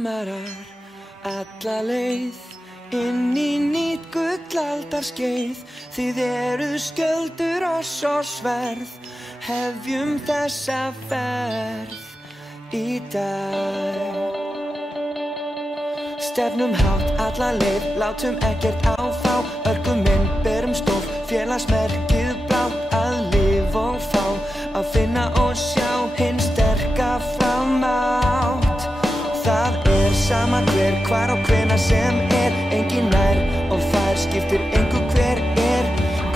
Marar alla leið inn í nýtt gullaldarskeið. Þið eruð skjöldur oss og sverð, hefjum þessa ferð í dag. Stefnum hátt alla leið, látum ekkert áfá. Örkum inn, berum stof, félagsmerkið blátt. Að lifa og fá, að finna og sjá hinn sterka framátt. Það sama hver, hvar og hvenær sem engin nær og fær, skiptir engu hver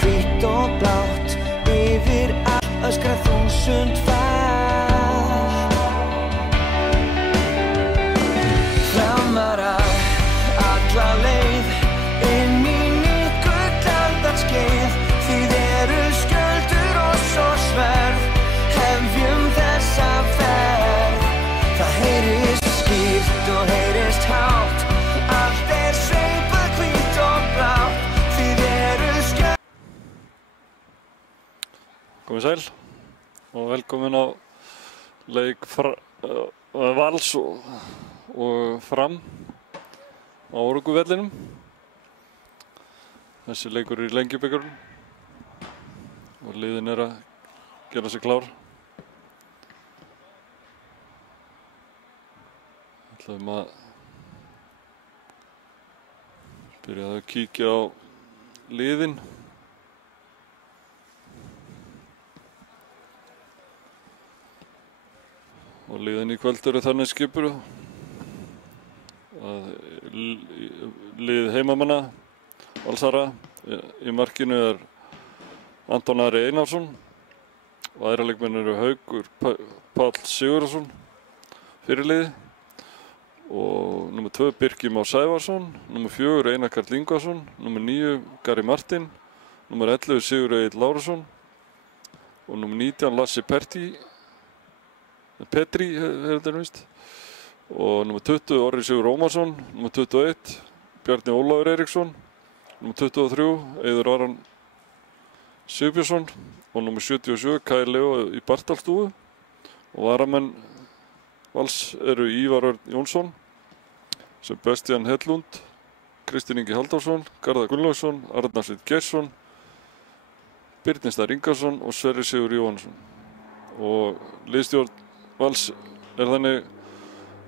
hvítt og blátt. Yfir allt öskra þúsund fær. Framarar alla leið inn í nýtt gullaldarskeið. Þið eruð skjöldur oss og sverð, hefjum þessa ferð. Það heyrist skýrt og heyrist hátt, allt sveipað hvítt og blátt. Þið eruð skjöldur. Komið sæl og velkomin á leik Vals og Fram á Órugguvellinum. Þessi leikur í Lengjubikarnum og liðin að gera sig klár. Við ætlum að byrja að kíkja á liðin. Og liðin í kvöld eru þannig skipuð að lið heimamanna Valsara í markinu Anton Ari Einarsson og aðra leikmenn eru Haukur Páll Sigurðarson fyrirliði og númer 2 Birkir Már Sævarsson, númer 4 Einar Karl Ingvarsson, númer 9 Gary Martin, númer 11 Sigurður Egill Lárusson og númer 19 Lassi Petri og númer 20 Orri Sigur Ómarsson, númer 21 Bjarni Ólafur Eiríksson, númer 23 Eiður Aron Sigbjörnsson og númer 77 Kai Leo í Bartalstúfu og varamenn Vals eru Ívar Örn Jónsson, Sebastian Hellund, Kristinn Ingi Halldórsson, Garðar Gunnlaugsson, Arnar Sveinn Geirsson, Birnir Snær Ingarsson og Sverrir Sigur Jóhannsson. Og liðsstjórn Vals þannig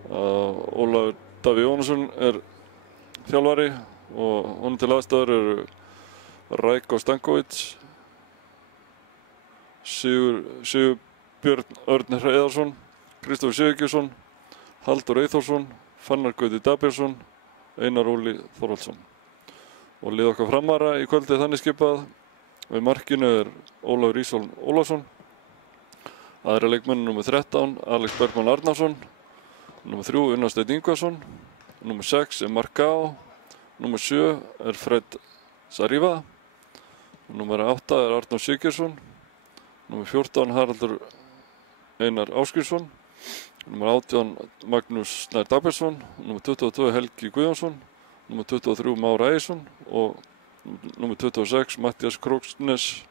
að Ólafur Davíð Jóhannsson þjálfari og honum til aðstæður eru Rajko Stankovic, Sigurbjörn Örn Hreiðarsson, Kristoffer Sigurgeirsson, Halldór Eyþórsson, Fannar Gauti Dagbjörnsson, Einar Óli Þorvaldsson. Og lið okkar framara í kvöldi þannig skipað. Við markinu Ólafur Ísólfsson Ólafsson, aðra leikmenn númer 13 Alex Bergmann Arnarsson, númer 3 Unnar Steinn Ingvarsson, númer 6 Mark Gá, númer 7 Fred Sariva, númer 8 Arnór Sigurðsson, númer 14 Haraldur Einar Ásgrímsson, númer 18 Magnús Snær Dagbjörnsson, númer 22 Helgi Guðjónsson, númer 23 Már Ægisson og númer 26 Matthías Króksnes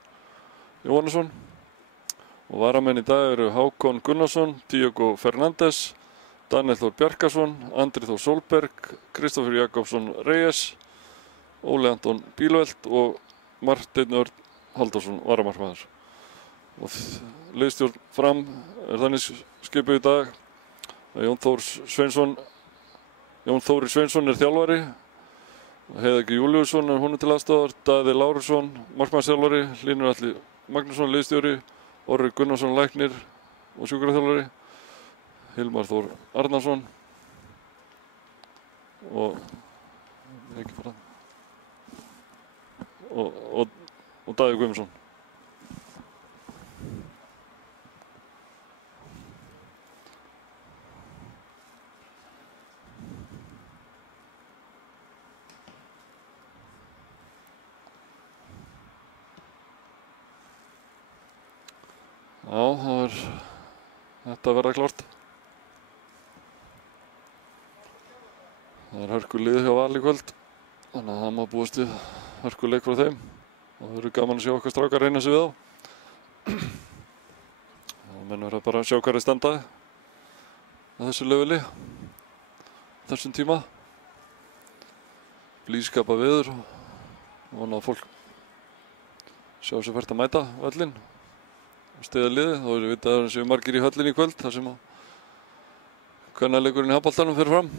Jóhannesson. Og varamenn í dag eru Hákon Gunnarsson, Diego Fernández, Daniel Þór Bjarkarsson, Andri Þór Solberg, Kristoffer Jakobsson Reyes, Óli Anton Bílveld og Marteinn Örn Halldórsson varamarkmaður. Og liðsstjórn Fram þannig skipuð í dag að Jón Þórir Sveinsson þjálfari, Heiðar Júlíusson honum til aðstoðar, Daði Lárusson markmannsþjálfari, Hlynur Atli Magnússon liðsstjóri, Orri Gunnarsson læknir og sjúkraþjálfari, Hilmar Þór Arnarsson og Daði Guðmundsson. Já, þetta verða klárt. Það hörkulið hjá Val í kvöld, þannig að það má búast við hörkuleik frá þeim og það verður gaman að sjá okkar strákar reyna sig við þá. Menn verða bara að sjá hvað standa að þessu leveli. þessum tíma. Blíðskapa veður og vona að fólk sjá sér fært að mæta völlinn og styðja liðið. Þá er ég veit að það séu margir í höllinni í kvöld þar sem að kvennaleikurinn í handboltanum fer fram.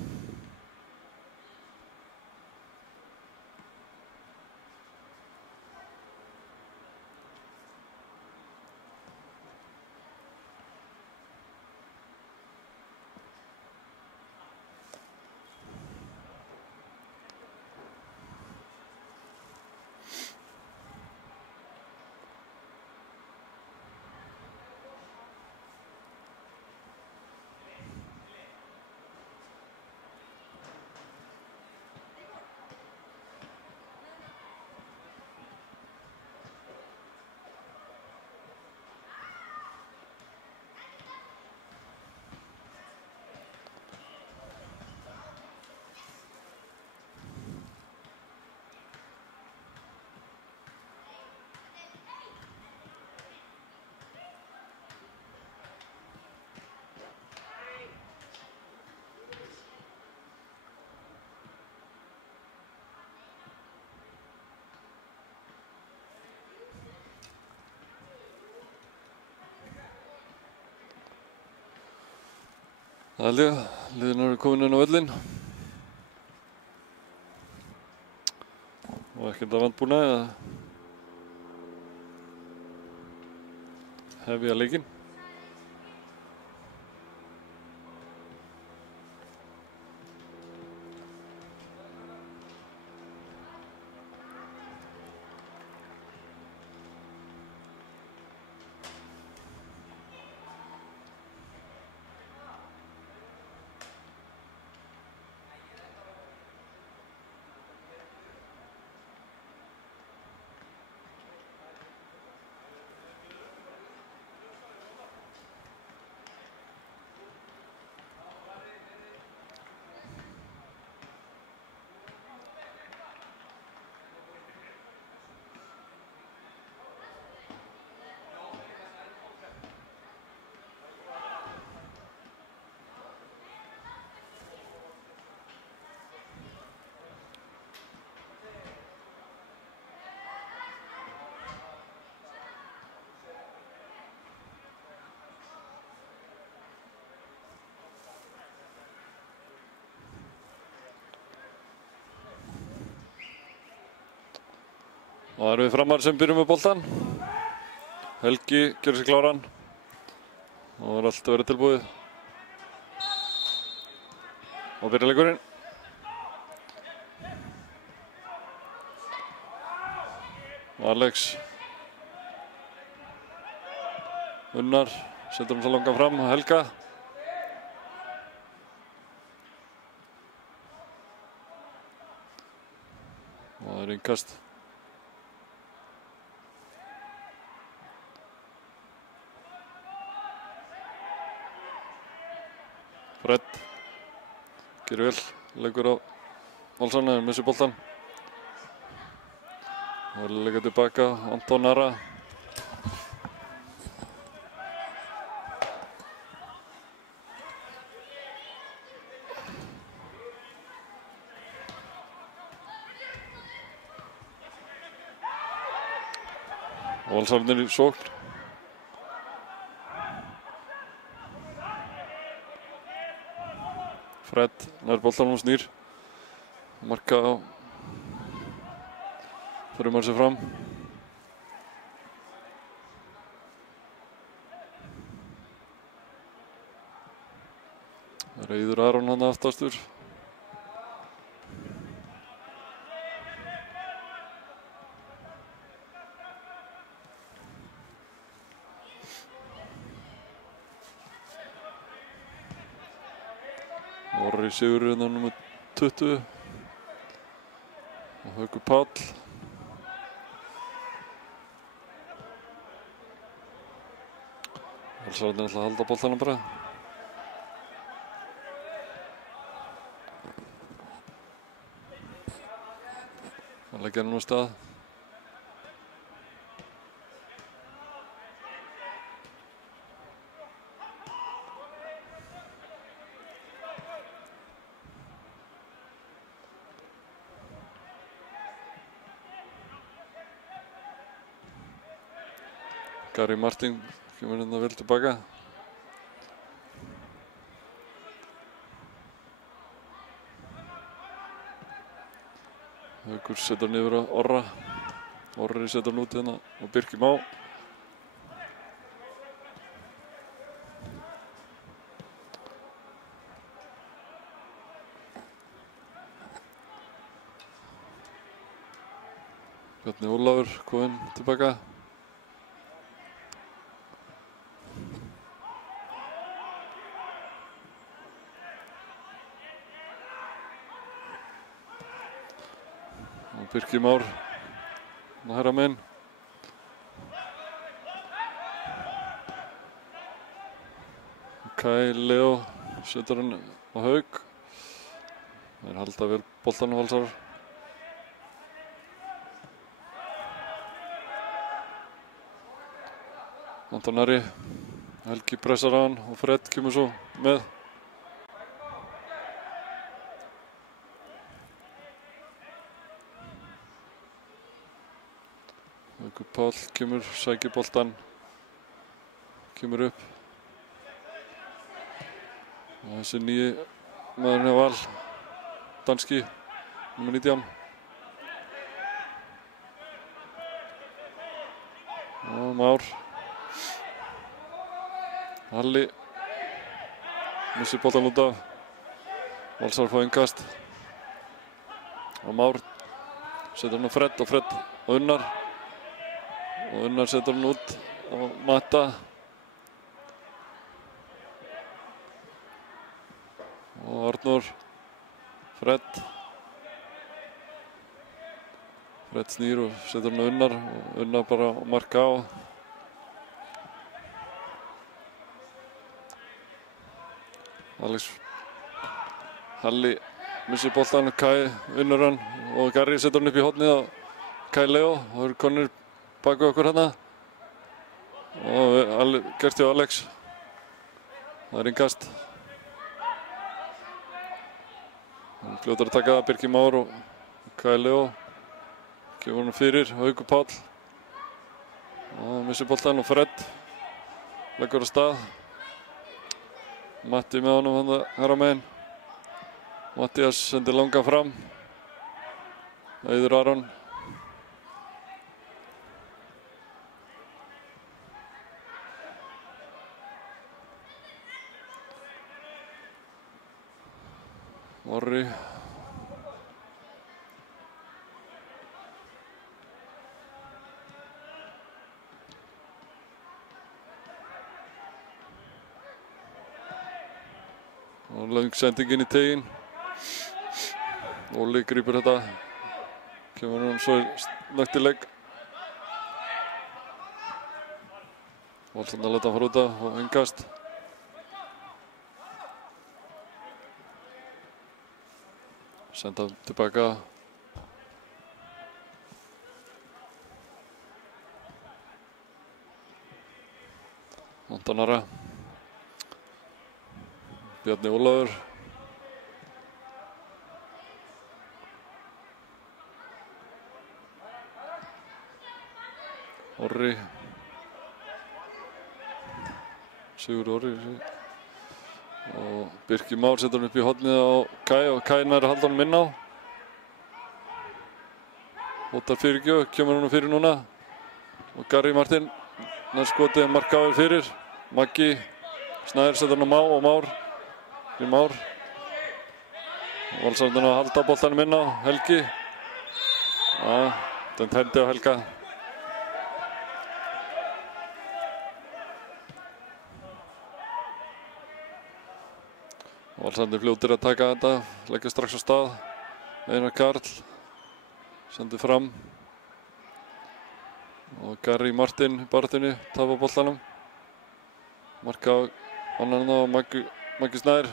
Það er liðin eru komin inn á völlinn og ekkert að vandbúna að hefja leikinn. Og það eru við Framar sem byrjum með boltan. Helgi gerir sig kláran. Og það er allt að vera tilbúið. Og byrja leikurinn. Alex. Unnar. Setur hann svo langan fram. Helga. Og það er innkast. Fred gerir vel, leikur á Olsson, missir boltan. Það er leika tilbaka, Anton Ara. Valsarnir í sókn. Fred nær boltanum og snýr. Marka á. Þurfum sér fram. Reiður Aron hann aftastur. Orri Sigurður nummer 20 og Haukur Páll. Valsararnir ætla að halda boltanum bara. Það leggja hann á stað. Gary Martin kemur hérna vel tilbaka. Haukur setur hann yfir á Orra. Orri setur hann út hérna og Birkir Má. Bjarni Ólafur kominn tilbaka. Og Birkir Már hægra megin. Kai Leo setur hann á Hauk. Þeir halda vel boltanum Valsarar. Anton Ari, Helgi pressar á hann og Fred kemur svo með. Haukur Páll kemur, sækir boltan, kemur upp. Og þessi nýji maðurinn á Val, danski, nr. 19. Og Már. Halli missir boltan út af. Valsarar fá innkast. Og Már setur hann á Fred og Fred á Unnar. Og Unnar setur hann út á Matta. Og Arnór. Fred. Fred snýr og setur hann á Unnar. Og Unnar bara marka á. Alex Halli missir boltan, Kai vinnur hann og Garri setur hann upp í hornið á Kai Leo og það eru konur baku okkur hérna og gert hjá Alex. Það er innkast. Hann fljótar að taka Birkir Már og Kai Leo kemur hann fyrir, Haukur Páll og missir boltan og Fred leggur á stað. Matti með honum hann hægra megin. Mattias sendir langa fram. Auður Aron. Orri. Og löng sending inn í teginn. Óli grípur þetta. Kemur hann svo snöggt í legg. Valsarnar að láta hann fara út af og innkast. Senda tilbaka. Anton Ara. Bjarni Ólafur. Orri. Sigur Orri. Og Birkir Már setur hann upp í hornið á Kai og Kai nær að halda honum inn á. Hótar fyrirgjöf, kemur hann fyrir núna. Og Gary Martin nær skotið markaður fyrir. Maggi Snær setur hann á Má og Már. Már. Valsararnir að halda boltanum inn á Helgi. Den hendi á Helga. Valsararnir fljótir að taka þetta, leggja strax á stað. Einar Karl sendir fram. Og Gary Martin í baráttunni tapar boltanum. Marka á annan og Maggi Snær.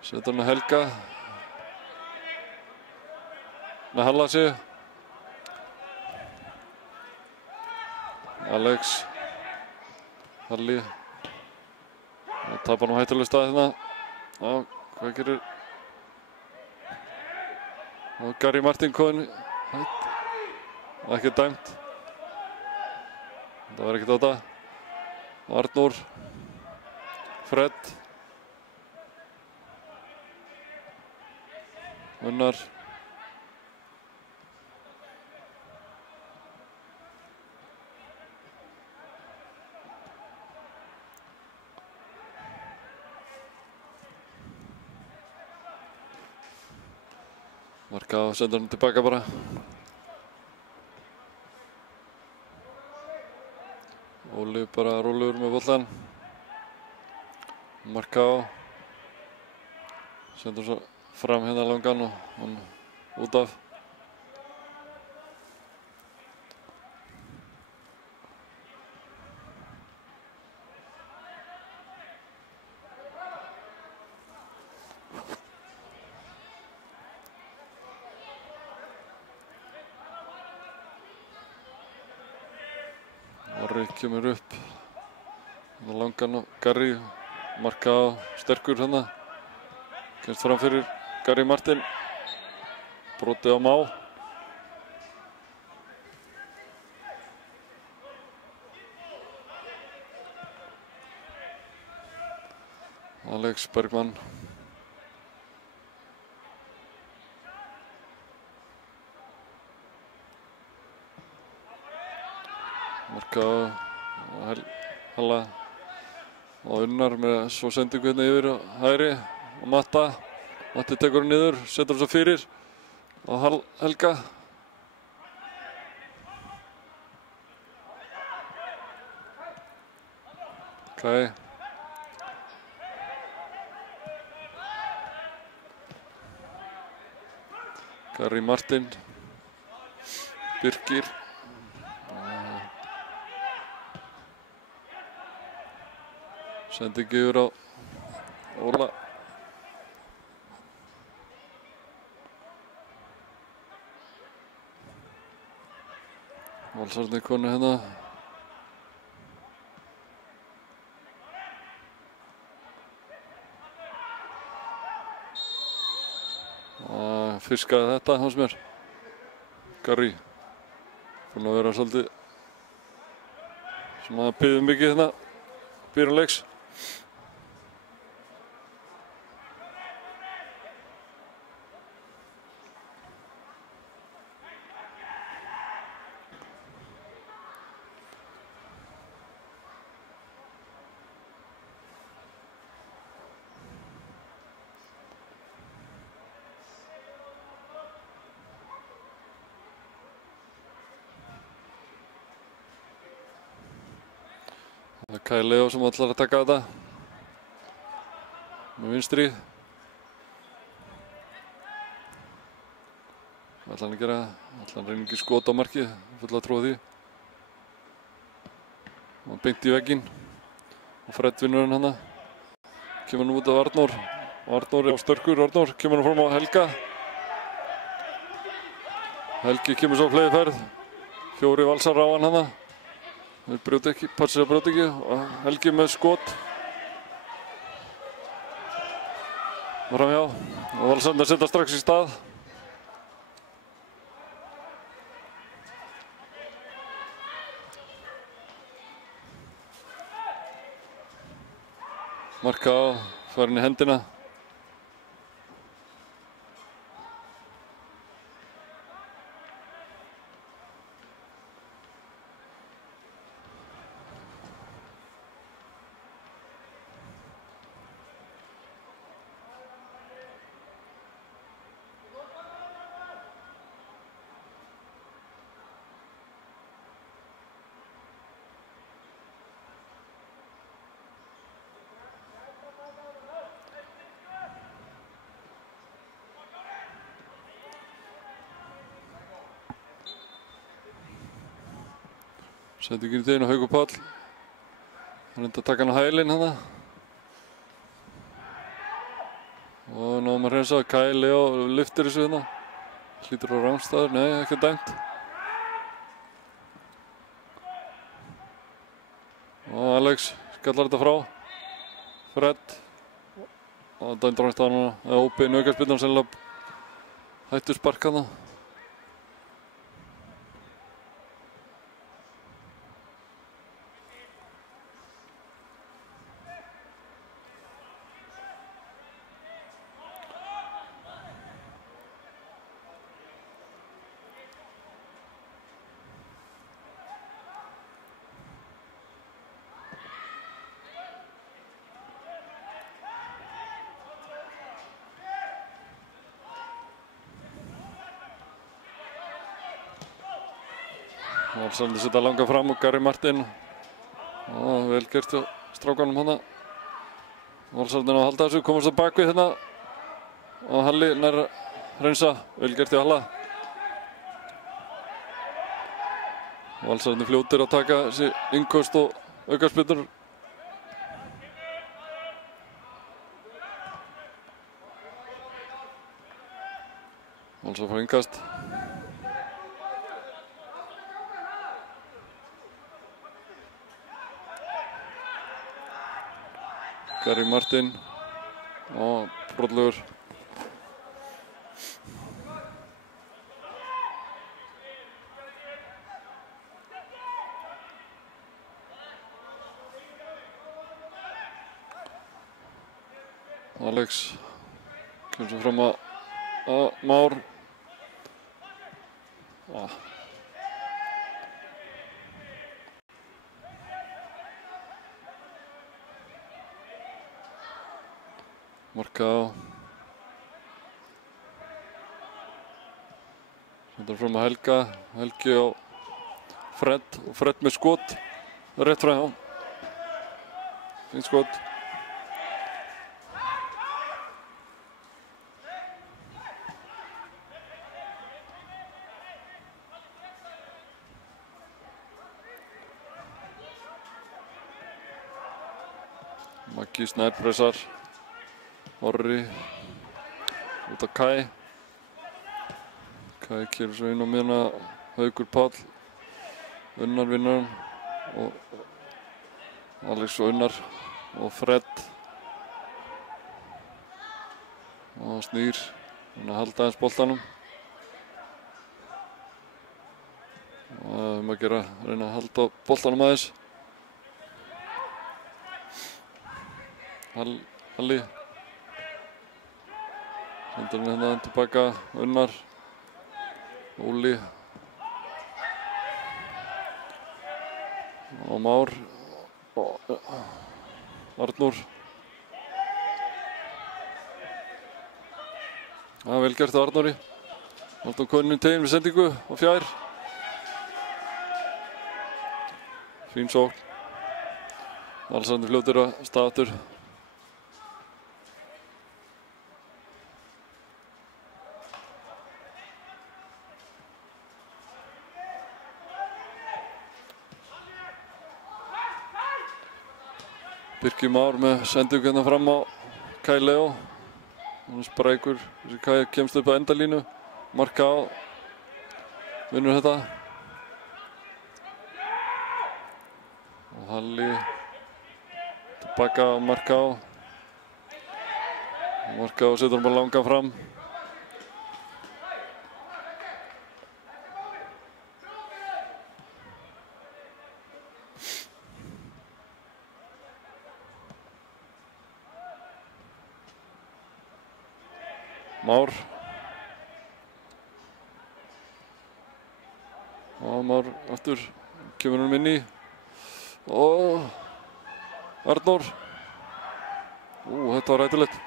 Setur hann að Helga. Með Hallasi. Alex. Halli. Það tapar hann á hættulega stað hérna. Hvað gerir? Og Gary Martin kominn. Ekki dæmt. Það var ekkert á þetta. Arnór. Fred. Unnar. Marka og senda hann tilbaka bara. Óli bara rólegur með boltan. Marka á. Sendur svo fram hérna langan og hann út af. Orri kemur upp. Langan og Garri. Marka á sterkur hérna. Kemst fram fyrir Garri Martin. Brotið á Má. Alex Bergman. Marka á Halla og Unnar með svo sendingu hérna yfir á hægri og Matta. Matti tekur hann niður, setur hann svo fyrir og Helga. Ok. Garri Martin. Birkir. Sendingi yfir á Óla. Valsarnir konu hérna. Fiskaði þetta hans mér. Garri. Búinn að vera svolítið sem að biðja mikið hérna byrjun leiks. Það er Kai Leo sem ætlar að taka þetta með vinstri. Hvað ætlar hann að gera? Ætlar hann reyna ekki skot á markið, full að trúa því. Hann beint í vegginn og Fred vinnur hann hana. Kemur hann út af Arnór og Arnór er sterkur. Arnór kemur hann fram á Helga. Helgi kemur svo á fleyðferð. 4 valsar á hann hana. Þeir brjóta ekki, passir að brjóta ekki og Helgi með skot. Framhjá og Valsarnir setja strax í stað. Marka á, farin í hendina. Sendingin í teginn og Haukur Páll. Hann reyndi að taka hann á hælinn hana. Og náðum að hreinsa. Kai Leo lyftir þessu hérna. Hlýtur á rangstæður. Nei, ekki dæmt. Og Alex skallar þetta frá. Fred. Og dæmdur rangstæður núna. Eða ópi naukarspillan sennilega hættu spark hana. Valsararnir setja langa fram og Gary Martin. Vel gert hjá strákanum hana. Valsararnir að halda þessu, komast á bakvið hérna. Og Halli nær reynsa, vel gert hjá Halla. Valsararnir fljótir að taka þessi innköst og aukaspyrnur. Valsar fara innkast. Gary Martin og brotlegur. Alex kemur svo fram að Már. Marka á. Sendur fram að Helga. Helgi á Fred og Fred með skot. Rétt frá hjá. Fínt skot. Maggi snærpressar. Orri út af Kai. Kai kemur svo inn á miðjuna. Haukur Páll. Unnar vinnur hann. Og Alex og Unnar. Og Fred. Og snýr. Hann að halda aðeins boltanum. Og að gera, reyna að halda boltanum aðeins. Halli. Sendur hann hérna tilbaka, Unnar, Óli og Már og Arnór. Vel gert af Arnóri. Alltaf konum tegin við sendingu og fjær. Fín sókn. Valsararnir fljótir að staða aftur. Birkir Már með sendingu hérna fram á Kai Leo. Hann sprækur, þessi Kai kemst upp á endalínu. Marka á. Vinnur þetta. Og Halli tilbaka og Marka á. Marka á setur hann bara langan fram. Már. Og Már aftur kemur hann inn í. Og Arnór. Þetta var rætilegt.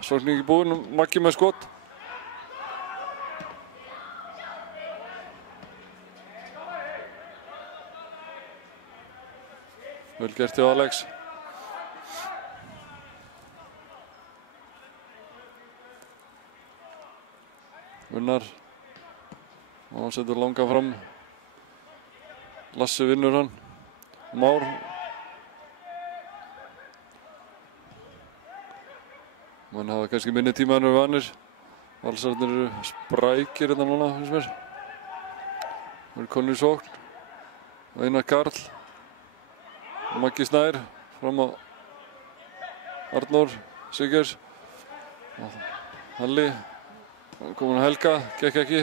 Sóknin ekki búinn, Maggi með skot. Vel gert hjá Alex. Unnar. Og hann setur langan fram. Lassi vinnur hann. Már. Menn hafa kannski minni tíma en eru vanir. Valsararnir eru sprækir hérna núna, finnst mér. Það eru konur í sókn. Einar Karl. Maggi Snær. Fram á Arnór Sigurs. Halli. Komin Helga, gekk ekki.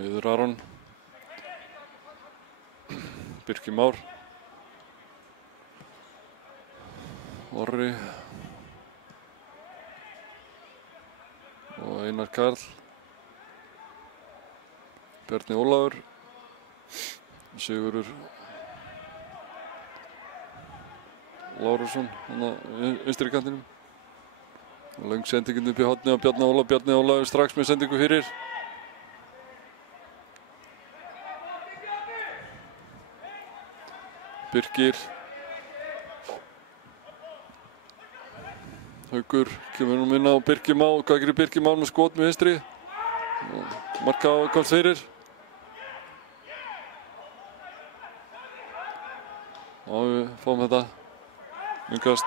Auður Aron. Birkir Már. Orri. Og Einar Karl. Bjarni Ólafur. Sigurður Lárusson vinstri kantinum. Löng sendingin upp í hornið á Bjarni Óla. Bjarni Óla er strax með sendingu fyrir. Birkir. Haukur kemur nú inn á Birkir Má. Hvað gerir Birkir Má með skot með vinstri? Marka á komst fyrir. Og við fáum þetta innkast.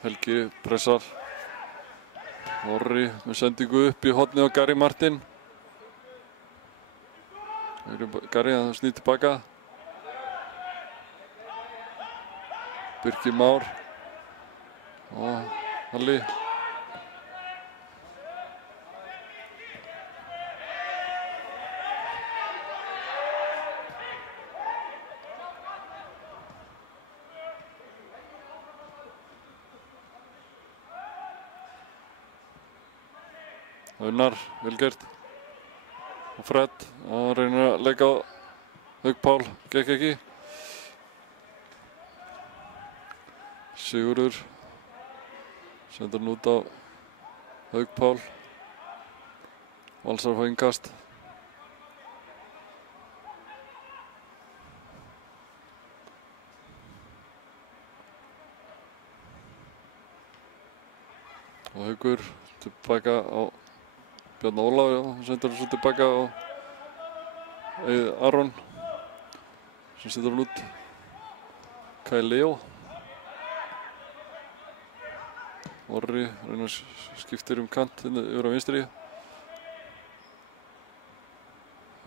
Helgi pressar. Orri með sendingu upp í hornið á Gary Martin. Gary að snýr tilbaka. Birkir Már. Og Halli. Unnar, vel gert. Og Fred, hann reynir að leika á Hauk Pál, gekk ekki. Sigurður sendur hann út á Hauk Pál. Valsar fá innkast. Og Haukur tilbaka á Bjarni Óla, sendur hann svo tilbaka á Aron sem setur hann út. Kai Leo. Orri reynir skiptir kant yfir á vinstri.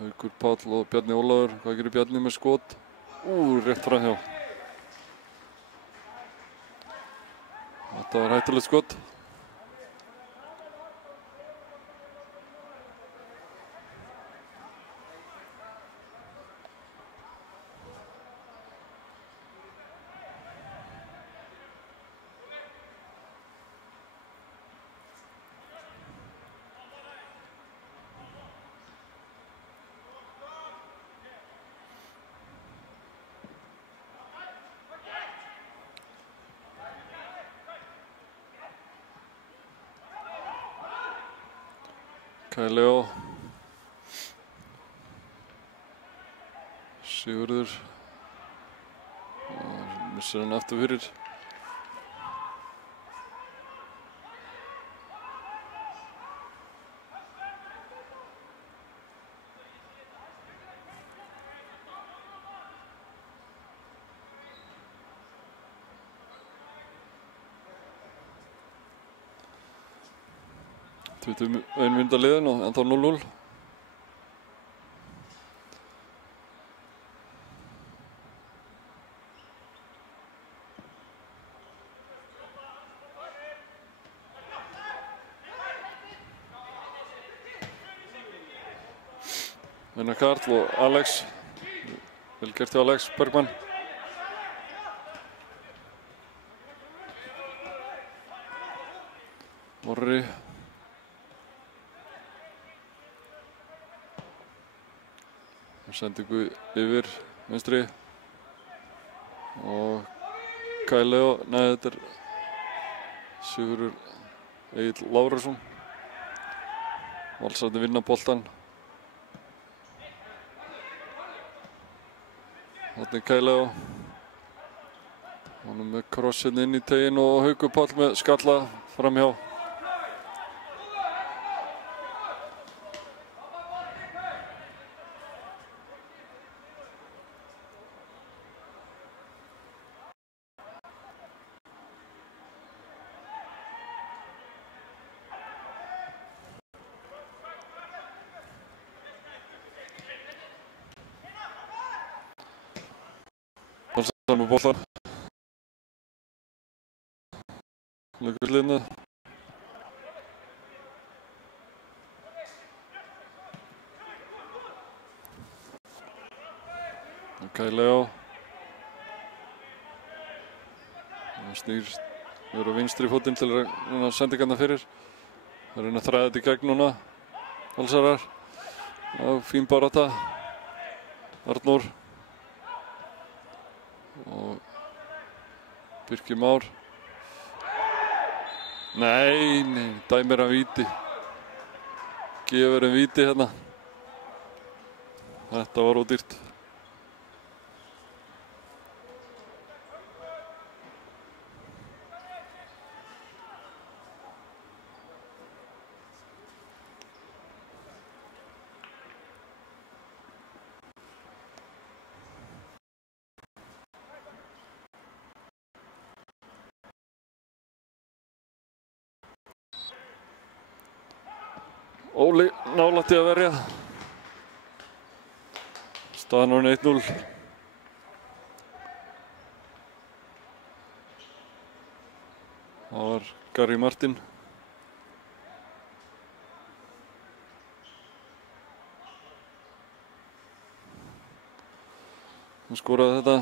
Haukur Páll og Bjarni Ólafur. Hvað gerir Bjarni með skot? Rétt framhjá. Þetta var hættulegt skot. Kai Leo. Sigurður. Missir hann aftur fyrir. Ein mynd að liðin og ennþá 0-0. Einar Karl og Alex. Vel gert hjá Alex Bergmann. Orri. Sendingu yfir vinstri og Kai Leo, nei þetta er Sigurður Egill Lárusson. Valsararnir vinna boltann. Þarna er Kai Leo. Hann er með krossin inn í teginn og Haukur Páll með skalla framhjá. Valsararnir með boltann. Leikur liðna. Kæleo. Það snýr verið á vinstri fótinn til að sendingarna fyrir. Það reyna að þræða þetta í gegn núna. Valsarar. Fín barátta. Arnór. Og Birkir Már. Nei, dæmir hann víti. Gefur hann víti hérna. Þetta var ódýrt. Óli nálægt í að verja. Staðan orðin 1-0. Það var Gary Martin. Hann skoraði þetta.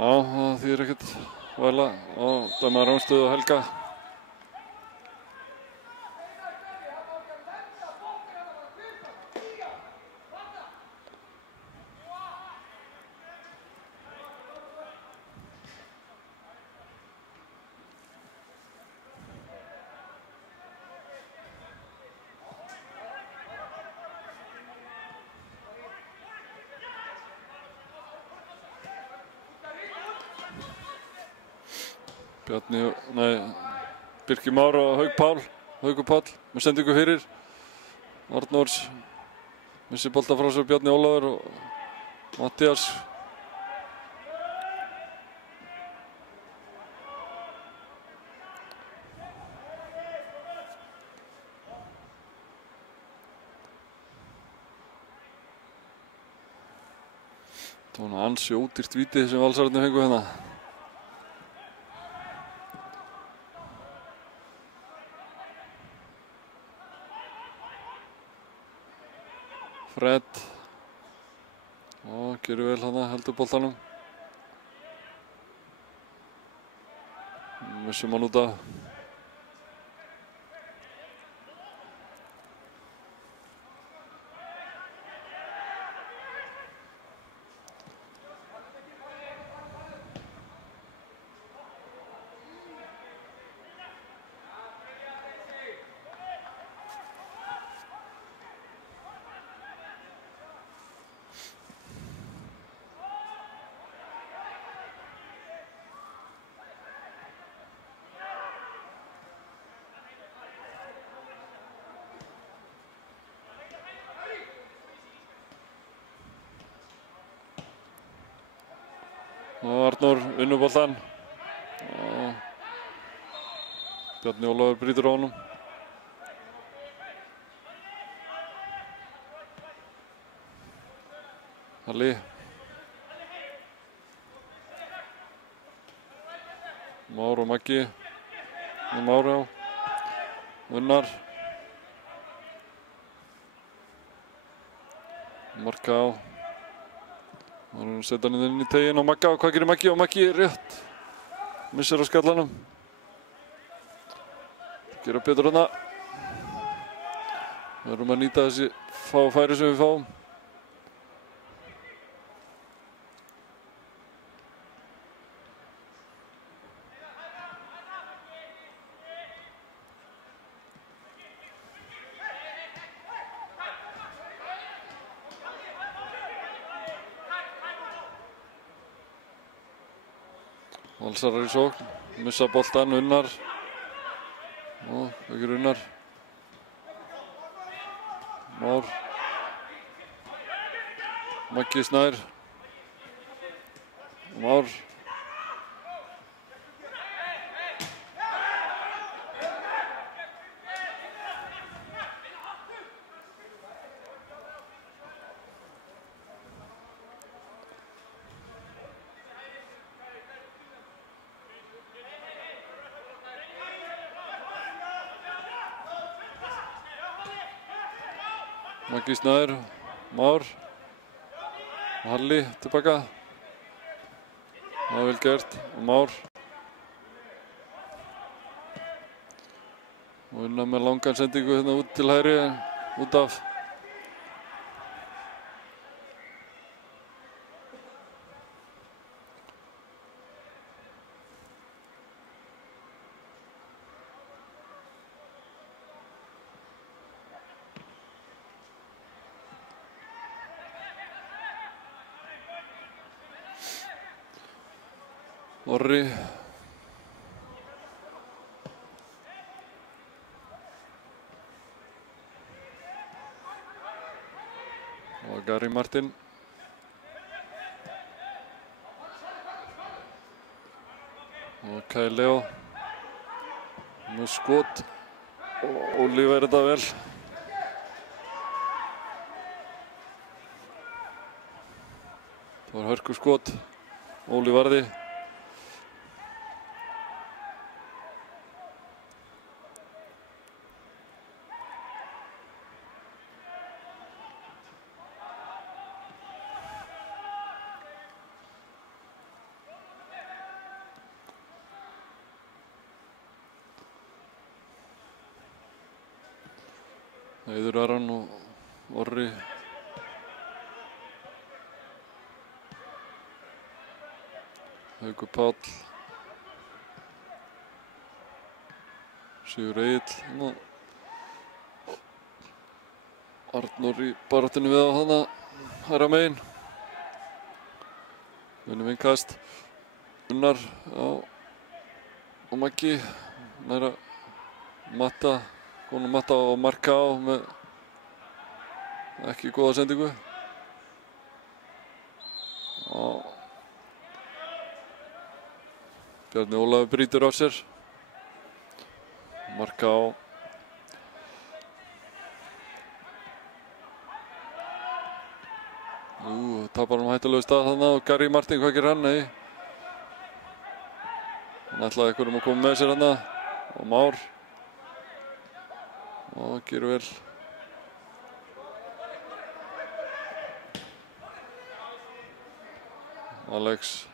Já, það þýðir ekkert væla á dæma Ránstöðu og Helga. Birkir Már og Haukur Páll með sendingu fyrir. Arnórs missir bolta frá sér Bjarni Ólafur og Mattías. Það var ansi ódýrt víti sem Valsararnir fengu hérna. Fred og gerir vel hana, heldur boltanum. Missum hann út af. Og Arnór vinnur boltann. Bjarni Ólafur brýtur á honum. Halli. Már og Maggi. Már á. Unnar. Marka á. Hann setja hann inn í teginn og Magga. Hvað gerir Maggi? Og Maggi er rétt. Missir á skallanum. Gera betur hana. Við erum að nýta þessi færi sem við fáum. Valsarar í sókn, missa boltan, Unnar. Ekki Unnar. Már. Maggi Snær. Már. Maggi Snær, Már, Halli tilbaka. Það var vel gert, og Már. Og vinna með langan sendingu hérna út til hægri, út af. Orri. Og Gary Martin. Og Kyle Leo. Með skot. Og Óli verður þetta vel. Það var hörku skot. Óli varði. Eiður Aron og Orri. Haukur Páll. Sigur Egill. Arnór í baráttunni við á þarna hægra megin. Vinnum innkast. Unnar á Maggi. Næra Matta. Góðan Matta og marka á með ekki góða sendingu. Og Bjarni Ólafur brýtur af sér. Marka á. Tapar hann hættulegu stað þarna og Gary Martin, hvað gerir hann? Nei. Hann ætlaði einhverjum að koma með sér þarna. Og Már. Og gerur vel. Alex.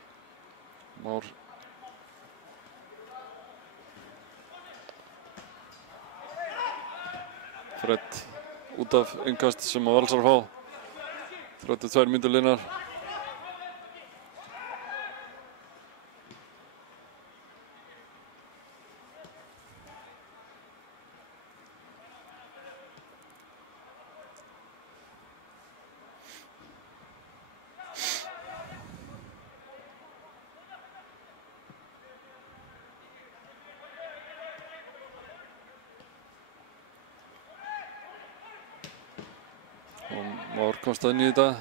Már. Fred út af innkast sem að Valsar fá. 32 mínútur liðnar. Már komst inn í þetta.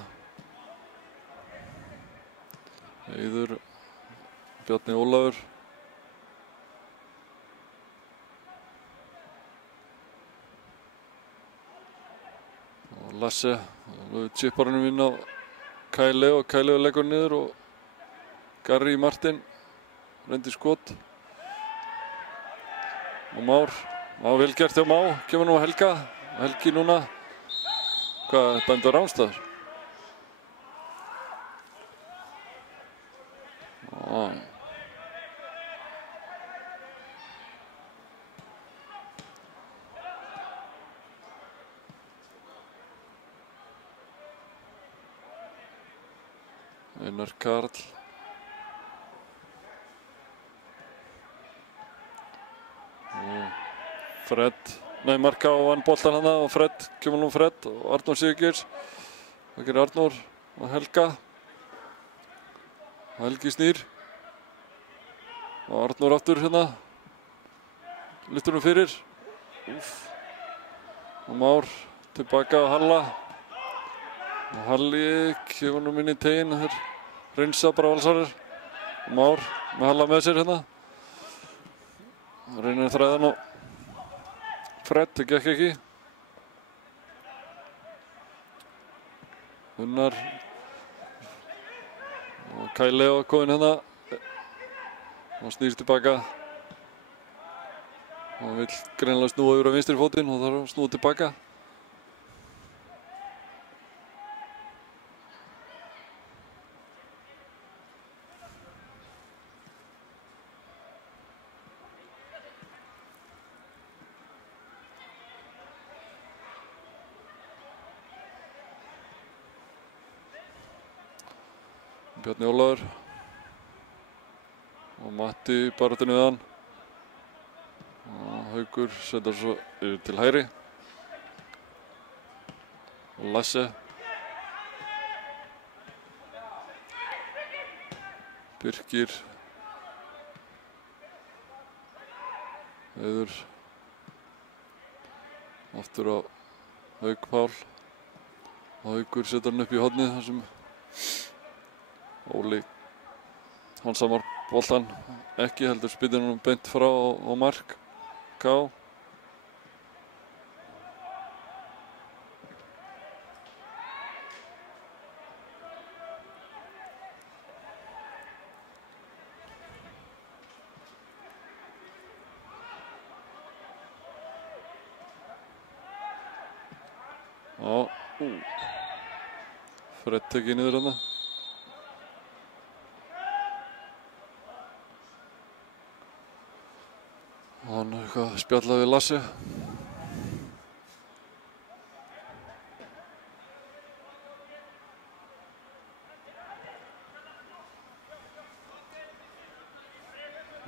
Eiður, Bjarni Ólafur. Og Lasse. Chipparunum inn á Kyle og Kyle leggur niður og Gary Martin reyndir skot. Og Már. Vel gert hjá Má. Kemur nú Helga. Helgi núna. Hvað dæmdur rangstæður? Einar Karl. Fred. Nei, marka á hann boltan hana og Fred, kemur nú Fred og Arnór Sigurgeirs. Það gerir Arnór og Helga. Helgi snýr. Og Arnór aftur hérna. Lyftur hann fyrir. Og Már tilbaka á Halla. Og Halli kemur nú inn í teginn. Þeir reynsa bara Valsarar. Már með Halla með sér hérna. Reynir þræðan og Fred, það gekk ekki. Unnar og Kai Leo kominn hérna og snýr tilbaka. Hann vill greinilega snúa yfir á vinstri fótinn og þarf að snúa tilbaka. Bjarni Ólafur og Matti í baráttunni við hann. Og Haukur setur svo yfir til hægri. Og Lasse. Birkir. Heiður. Aftur á Hauk Pál. Og Haukur setur hann upp í hornið þar sem Óli hansamar boltan ekki, heldur spýtir hann beint frá á mark K. Fred tekið niður þarna. Og hann er eitthvað að spjalla við Lasse.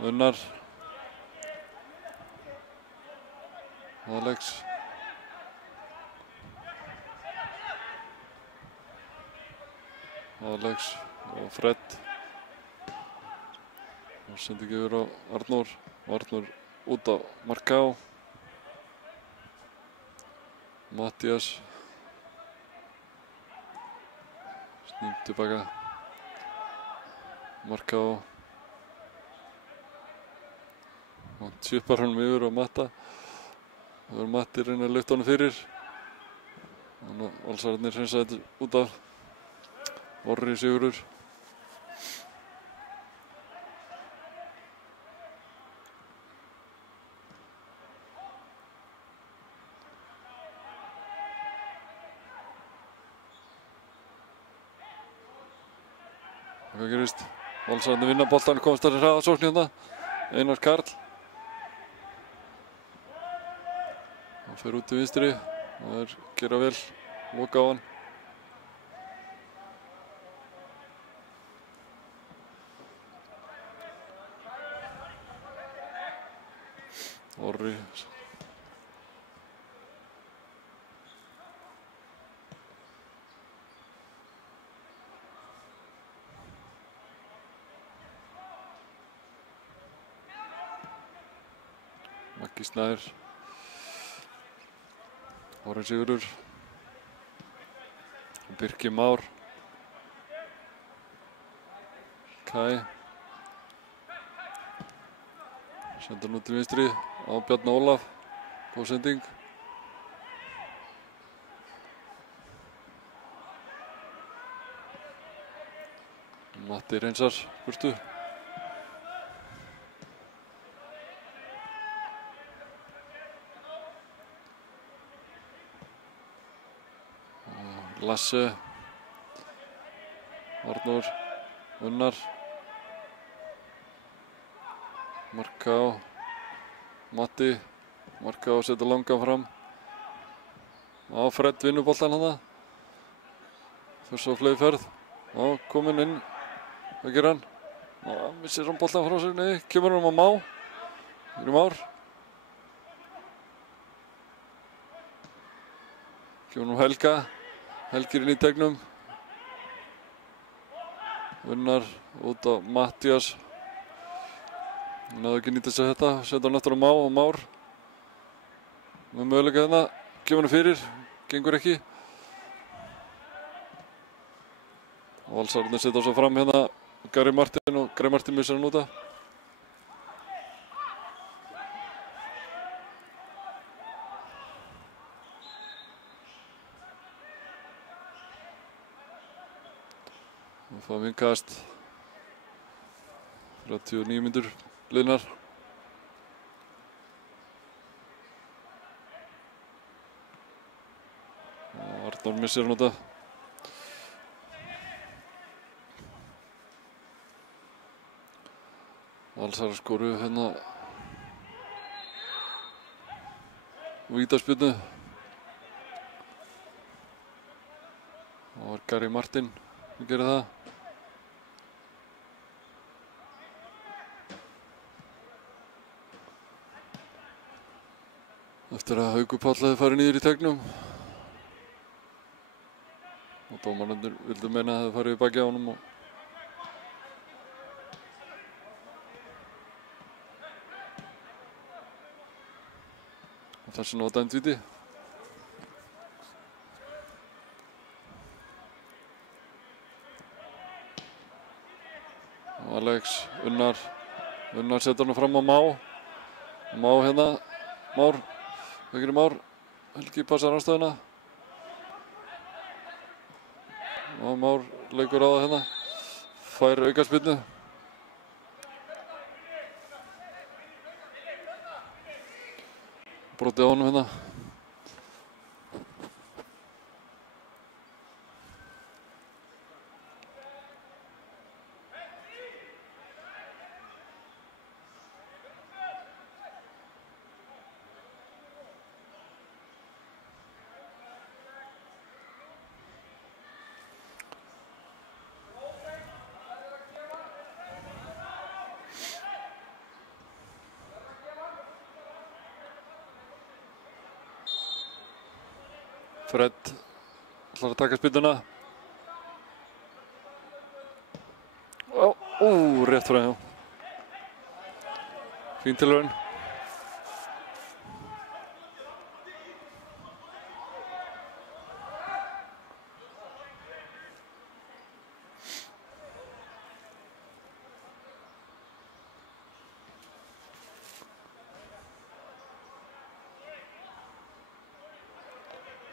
Unnar. Alex. Alex og Fred. Og sendi ekki yfir á Arnór. Arnór út á Marká. Mattias. Snýr tilbaka. Marká. Og svipar hann yfir á Matta. Það er Matti að reyna að lyfta hann fyrir. Þannig að Valsararnir hreinsaði þetta út af. Orri Sigurður. Hvað gerist? Valsararnir vinna boltan, komst þar í hraðasókn hérna. Einar Karl. Hann fer út til vinstri og þeir gera vel, loka á hann. Orri. Maggi Snær. Orri Sigurður. Birkir Már. Kai. Sendur nú til vinstri á Bjarni Ólaf. Góð sending. Matti reynsar burtu. Lasse. Arnór. Unnar. Marká. Matti. Marká setur langan fram. Já, Fred vinnur boltan hana. Fyrir svo flegi ferð. Já, kominn inn. Hvað gerir hann? Já, missir hann boltan frá sér. Nei, kemur hann á Má. Fyrir Már. Kemur hann á Helga. Helgir inn í tegnum. Unnar út á Mattias. Hann náði ekki nýta sig þetta. Senda hann aftur á Má og Már. Með möguleika þarna. Kemur hann fyrir. Gengur ekki. Valsararnir setja svo fram hérna Gary Martin og Gary Martin missir hann út af. Við fáum innkast. 39 mínútur liðnar. Arnór missir hann út af. Valsarar skoru hérna vítaspyrnu. Það var Gary Martin sem gerir það. Eftir að Haukur Páll hefði farið niður í tegnum. Og dómararnir vildu meina að það hefði farið í baki á honum og þessi var dæmt víti. Alex, Unnar setur hann fram á Má. Má hérna, Már, Vigri Már, Helgi passar anstöðuna. Og Már leikur á það hérna, fær aukaspyrnu. Brotið á honum hérna. Fred ætlar að taka spyrnuna. Rétt frá, já. Fín tilraun.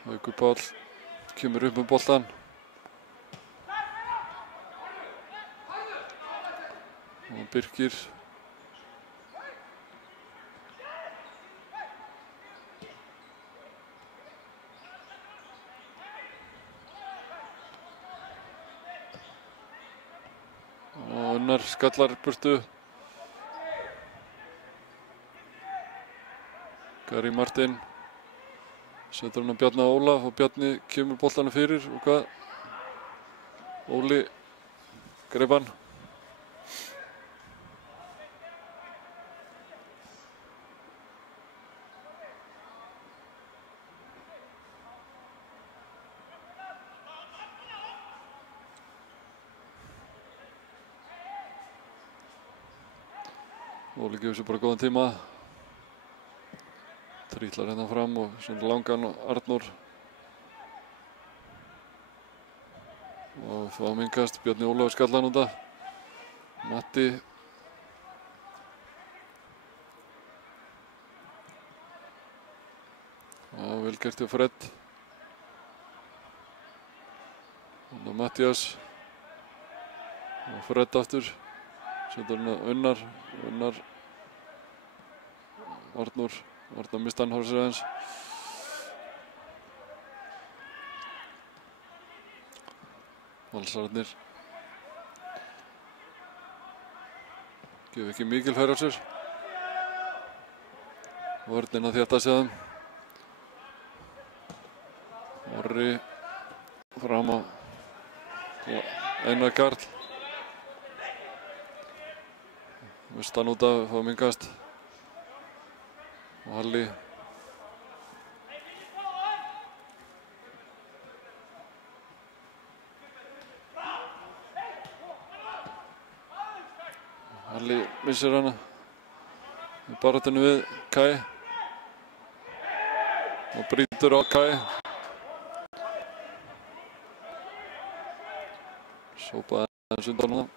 Haukur Páll kemur upp með boltan. Og Birkir. Og Unnar skallar burtu. Gary Martin. Setur hann á Bjarna Ólaf og Bjarni kemur boltanum fyrir og hvað? Óli greip hann. Óli gefur sér bara góðan tíma. Trítlar hérna fram og svona langan og Arnór. Og fáum innkast, Bjarni Ólafur skallan út af. Matti. Já, vel gert hjá Fred. Þannig að Mattias. Og Fred aftur. Setur hann að Unnar. Arnór mista hann hóra sér aðeins. Valsararnir gefa ekki mikil færi á sér. Vörnin að þétta sig að þeim. Orri fram á Einar Karl. Mista hann út af, fáum innkast. Og Halli. Halli missir hana. Í baráttunni við Kai. Og brýtur á Kai. Sópaði aðeins undan það.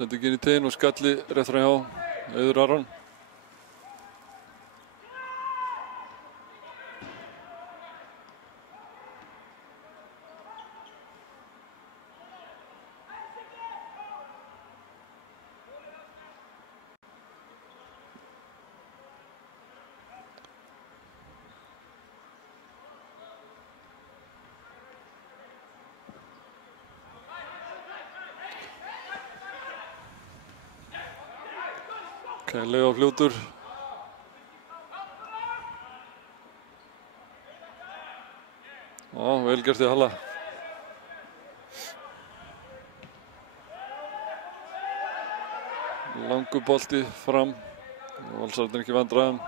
Sendingin í teginn og skalli rétt frá hjá Auður Aron. Kærlega fljótur. Já, vel gert í Halla. Langur bolti fram. Valsararnir ekki í vandræðum.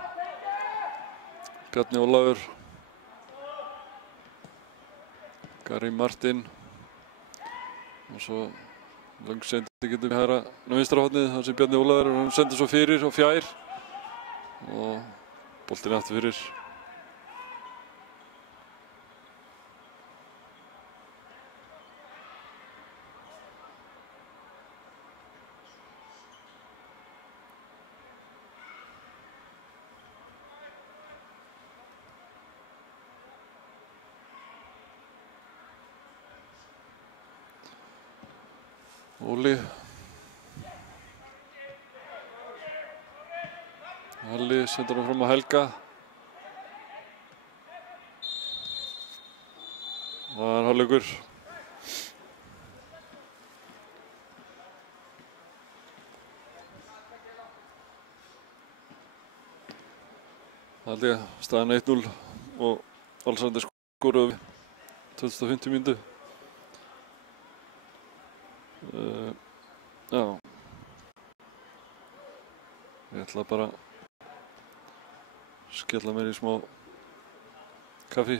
Bjarni Ólafur. Gary Martin. Og svo löngsendi getum við hægra vinstra hornið þar sem Bjarni Ólafur hann sendir svo fyrir og fjær og boltinn aftur fyrir. Óli. Halli sendur hann fram á Helga. Það er hálfleikur. Halli staðan 1-0 og Valsararnir skoruðu 2050 mínútu. Já. Ég ætla bara að skella mér í smá kaffi.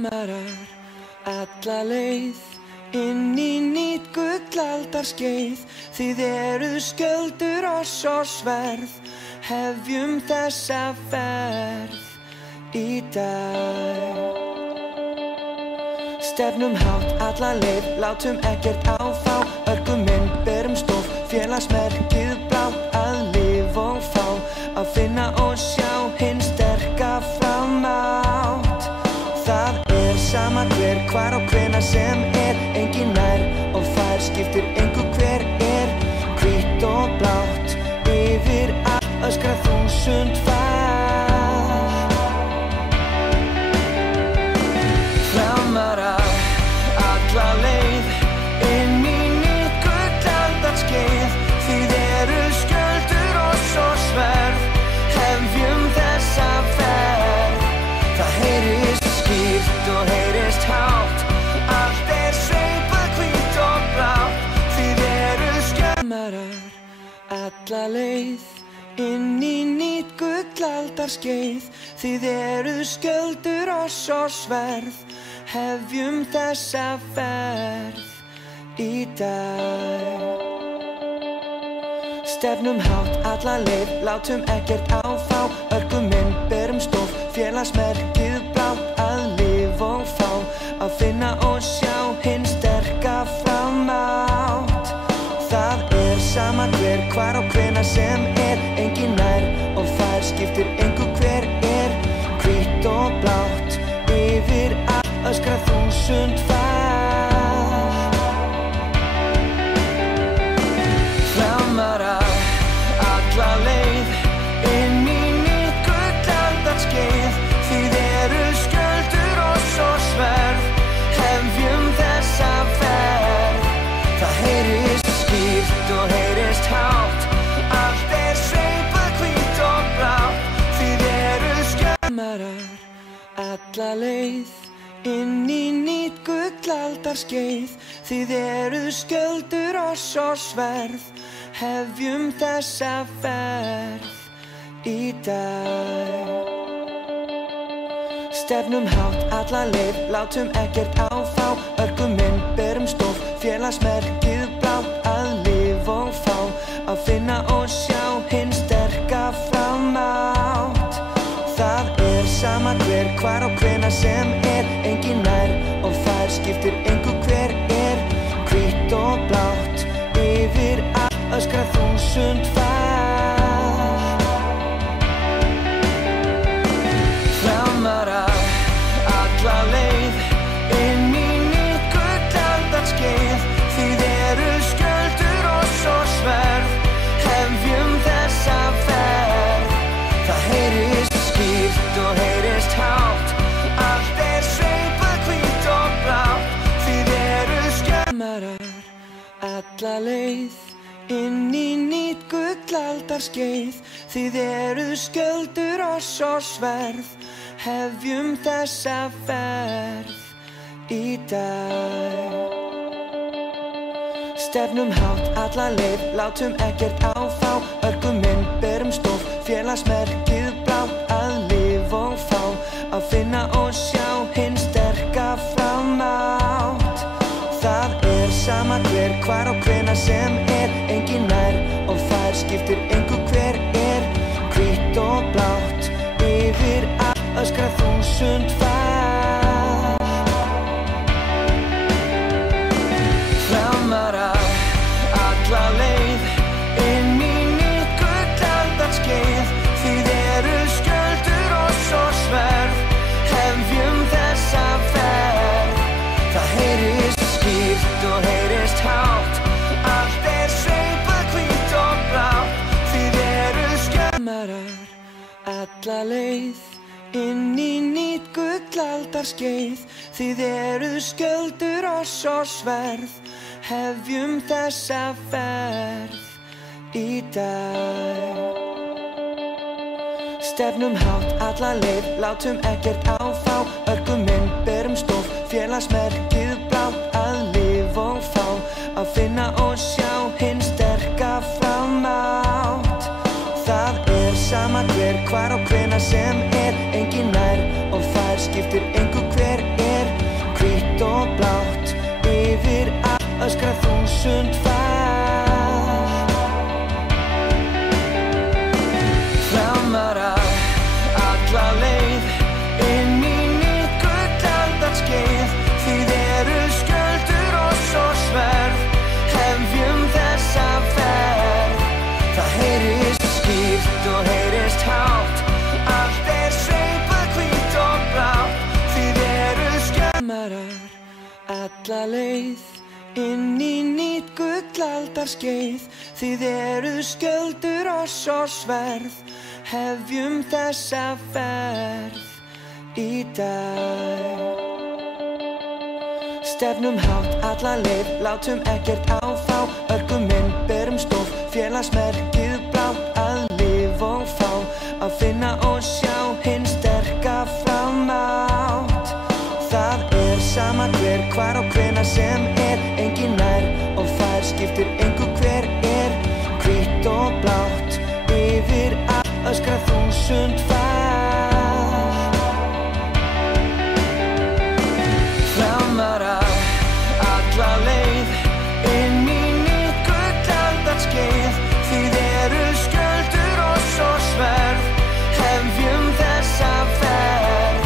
Alla leið inn í nýtt gullaldarskeið. Þið eruð skjöldur oss og sverð. Hefjum þessa ferð í dag. Stefnum hátt alla leið, látum ekkert áfá. Örkum inn, berum stof, félagsmerkið blátt. Að lifa og fá, að finna og sjá hinn sterka framátt. Það er sama hver, hvar og hvenær sem er. Enginn nær og fær, skiptir engu hver er. Hvítt og blátt, yfir allt öskra 1000 fall. Framarar alla leið inn í nýtt gullaldarskeið. Þið eruð skjöldur oss og sverð. Hefjum þessa ferð. Það heyrist skýrt og heyrist hátt. Allt er sveipað hvítt og blátt. Þið eruð skjöldur alla leið inn í nýtt gullaldarskeið. Þið eruð skjöldur oss og sverð. Hefjum þessa ferð í dag. Stefnum hátt alla leið, látum ekkert áfá. Örkum inn, berum stof, félagsmerkið blátt. Að lifa og fá, að finna og sjá hinn sterka framátt. Það er sama hver, hvar og hvenær sem er. Enginn nær og fær, skiptir engu hver er. Hvítt og blátt, yfir allt öskra 1000 fall. Framarar alla leið inn í nýtt gullaldarskeið. Þið eruð skjöldur oss og sverð. Hefjum þessa ferð. Það heyrist skýrt og heyrist hátt. Allt er sveipað hvítt og blátt. Þið eruð skjöldur alla leið inn í nýtt gullaldarskeið. Þið eruð skjöldur oss og sverð. Hefjum þessa ferð í dag. Stefnum hátt alla leið, látum ekkert á þá. Örkum inn, berum stof, félagsmerkið blátt. Að lifa og fá, að finna og sjá hinn sterka frámátt. Það sama hver, hvar og hvenær sem engin nær og fær, skiptir engu hver hvítt og blátt. Yfir allt öskra 1000 far. Framarar alla leið inn í nýtt gullaldarskeið. Þið skjöldur og svo sverð, hefjum þessa ferð. Það heyrist skýrt og heyrist hátt, allt sveipað hvítt og blátt. Þið skjölmarar alla leið inn í nýtt gullaldarskeið. Þið skjöldur og svo sverð, hefjum þessa ferð í dag. Stefnum hátt alla leið, látum ekkert á þá. Örkum inn, berum stof, félagsmerkið blátt. Að lifa og fá, að finna og sjá hinn sterka frámátt. Það sama hver, hvar og hvenær sem engin nær og fær, skiptir engu hver hvítt og blátt. Yfir allt öskra 1000 far. Framarar alla leið inn í nýtt gullaldarskeið. Þið skjöldur og svo sverð, hefjum þessa ferð. Það heyrist skýrt og heyrist hátt, allt sveipað hvítt og blátt. Þið skjölmarar alla leið inn í nýtt gullaldarskeið. Þið skjöldur og svo sverð, hefjum þessa ferð í dag. Stefnum hátt alla leið, látum ekkert á þá. Örkum inn, berum stof, félagsmerkið blátt. Að lifa og fá, að finna og sjá hinn sterka frámátt. Það sama hver, hvar og hvenær sem engin nær og fær, skiptir engu hver hvítt og blátt. Yfir allt öskra 1000 far. Framarar alla leið inn í nýtt gullaldarskeið. Þið skjöldur og svo sverð, hefjum þessa ferð. Það heyrist skýrt og heyrist hátt, allt sveipað hvítt og blátt. Þið skjölmarar alla leið inn í nýtt gullaldarskeið. Þið skjöldur og svo sverð, hefjum þessa ferð í dag. Stefnum hátt alla leið, látum ekkert á þá. Örkum inn, berum stof, félagsmerkið blátt. Að lifa og fá, að finna og sjá hinn sterka frámátt. Það sama hver, hvar og hvenær sem engin nær og fær, skiptir engu hver hvítt og blátt. Yfir allt öskra 1000 far. Framarar alla leið inn í nýtt gullaldarskeið. Þið skjöldur og svo sverð, hefjum þessa ferð.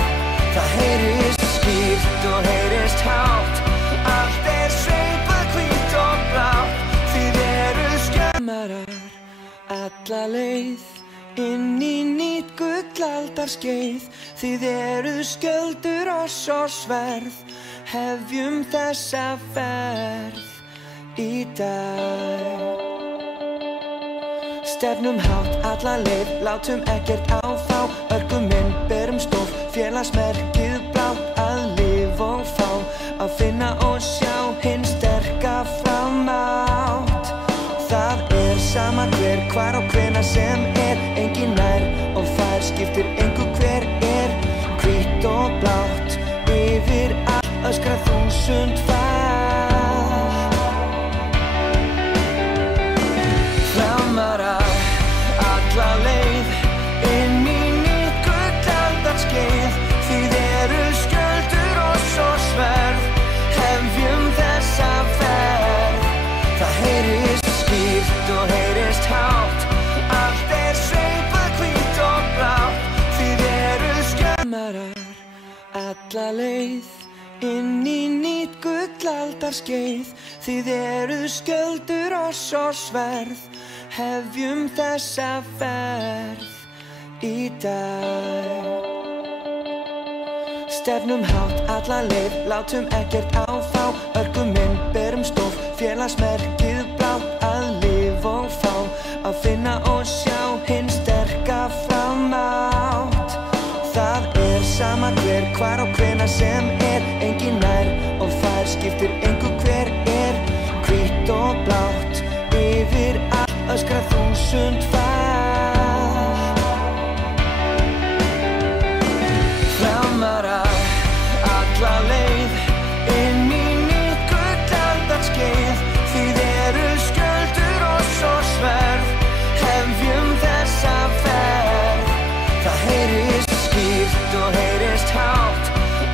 Það heyrist skýrt og heyrist hátt, allt sveipað hvítt og blátt. Þið skjölmarar alla leið inn í nýtt gullaldarskeið. Þið skjöldur og svo sverð, hefjum þessa ferð í dag. Stefnum hátt alla leið, látum ekkert á þá. Örkum inn, berum stof, félagsmerkið blátt. Að lifa og fá, að finna og sjá hinn sterka frámátt. Það sama hver, hvar og hvenær sem engin nær og fær, skiptir engu hver hvítt og blátt. Yfir allt öskra 1000 far. Framarar alla leið alla leið inn í nýtt gullaldarskeið. Þið eruð skjöldur oss og sverð, hefjum þessa ferð í dag. Stefnum hátt alla leið, látum ekkert áfá, örgum inn, berum stof, félagsmerkið blátt, að lifa og fá, að finna og sjá hinn sterka framátt. Það sama hver, hvar og hvenær sem engin nær og fær, skiptir engu hver hvítt og blátt, yfir allt öskra 1000 far. Framarar alla leið inn í nýtt gullaldarskeið. Þið eruð skjöldur oss og sverð, hefjum þessa ferð. Það heyrist skýrt og heyrist hátt,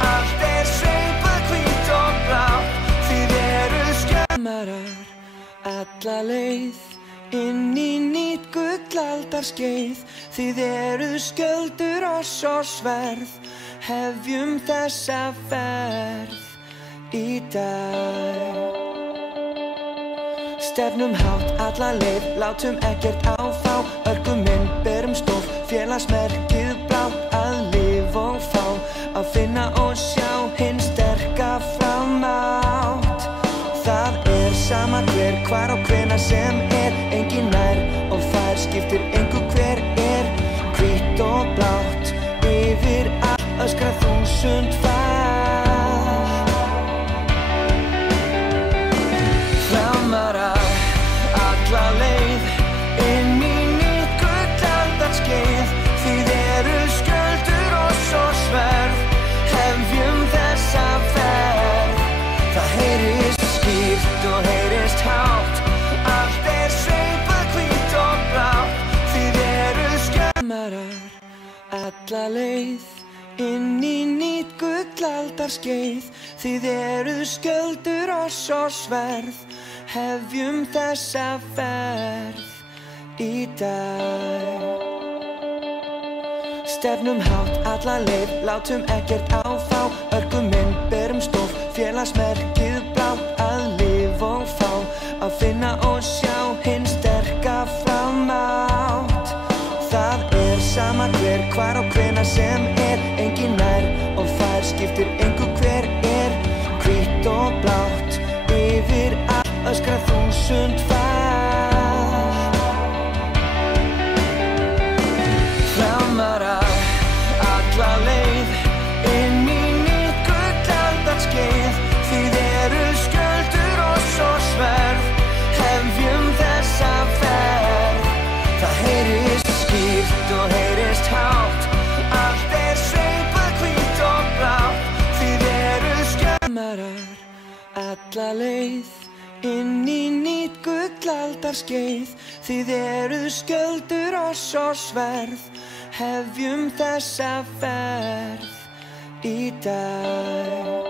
allt sveipað hvítt og blátt. Þið eruð skjölmarar alla leið inn í nýtt gullaldarskeið. Þið eruð skjöldur oss og sverð, hefjum þessa ferð í dag. Stefnum hátt alla leið, látum ekkert áfá, örgum inn, berum stof, félagsmerkið blátt, að lifa og fá, að finna og sjá hinn sterka framátt. Það sama hver, hvar og hvenær sem engin nær og fær, skiptir engu hver hvítt og blátt, yfir allt öskra 1000 far. Framarar alla leið inn í nýtt gullaldarskeið. Þið eruð skjöldur oss og sverð, hefjum þessa ferð. Það heyrist skýrt og heyrist hátt, allt sveipað hvítt og blátt. Þið eruð skjölmarar alla leið inn í nýtt gullaldarskeið. Þið eruð skjöldur oss og sverð, hefjum þessa ferð í dag. Stefnum hátt alla leið, látum ekkert áfá, örgum inn, berum stof, félagsmerkið blátt, að lifa og fá, að finna og sjá hinn sterka framátt. Það sama hver, hvar og hvenær sem engin nær og fær, skiptir engu hver hvítt og blátt, yfir allt öskra 1000 far. Framarar alla leið inn í nýtt gullaldarskeið. Þið eruð skjöldur oss og sverð, hefjum þessa ferð. Það heyrist skýrt og heyrist hátt, allt sveipað hvítt og blátt. Þið eruð skjölmarar alla leið inn í nýtt gullaldarskeið. Þið eruð skjöldur oss og sverð, hefjum þessa ferð í dag.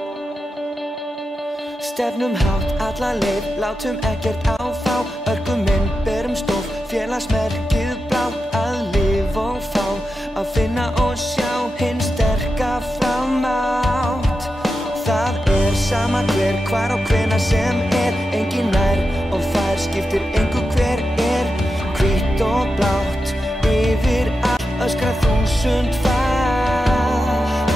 Stefnum hátt alla leið, látum ekkert áfá, örgum inn, berum stof, félagsmerkið blátt, að lifa og fá, að finna og sjá hinn sterka framátt. Það sama hver, hvar og hvenær sem engin nær og fær, skiptir engu hver hvítt og blátt, yfir allt öskra 1000 far.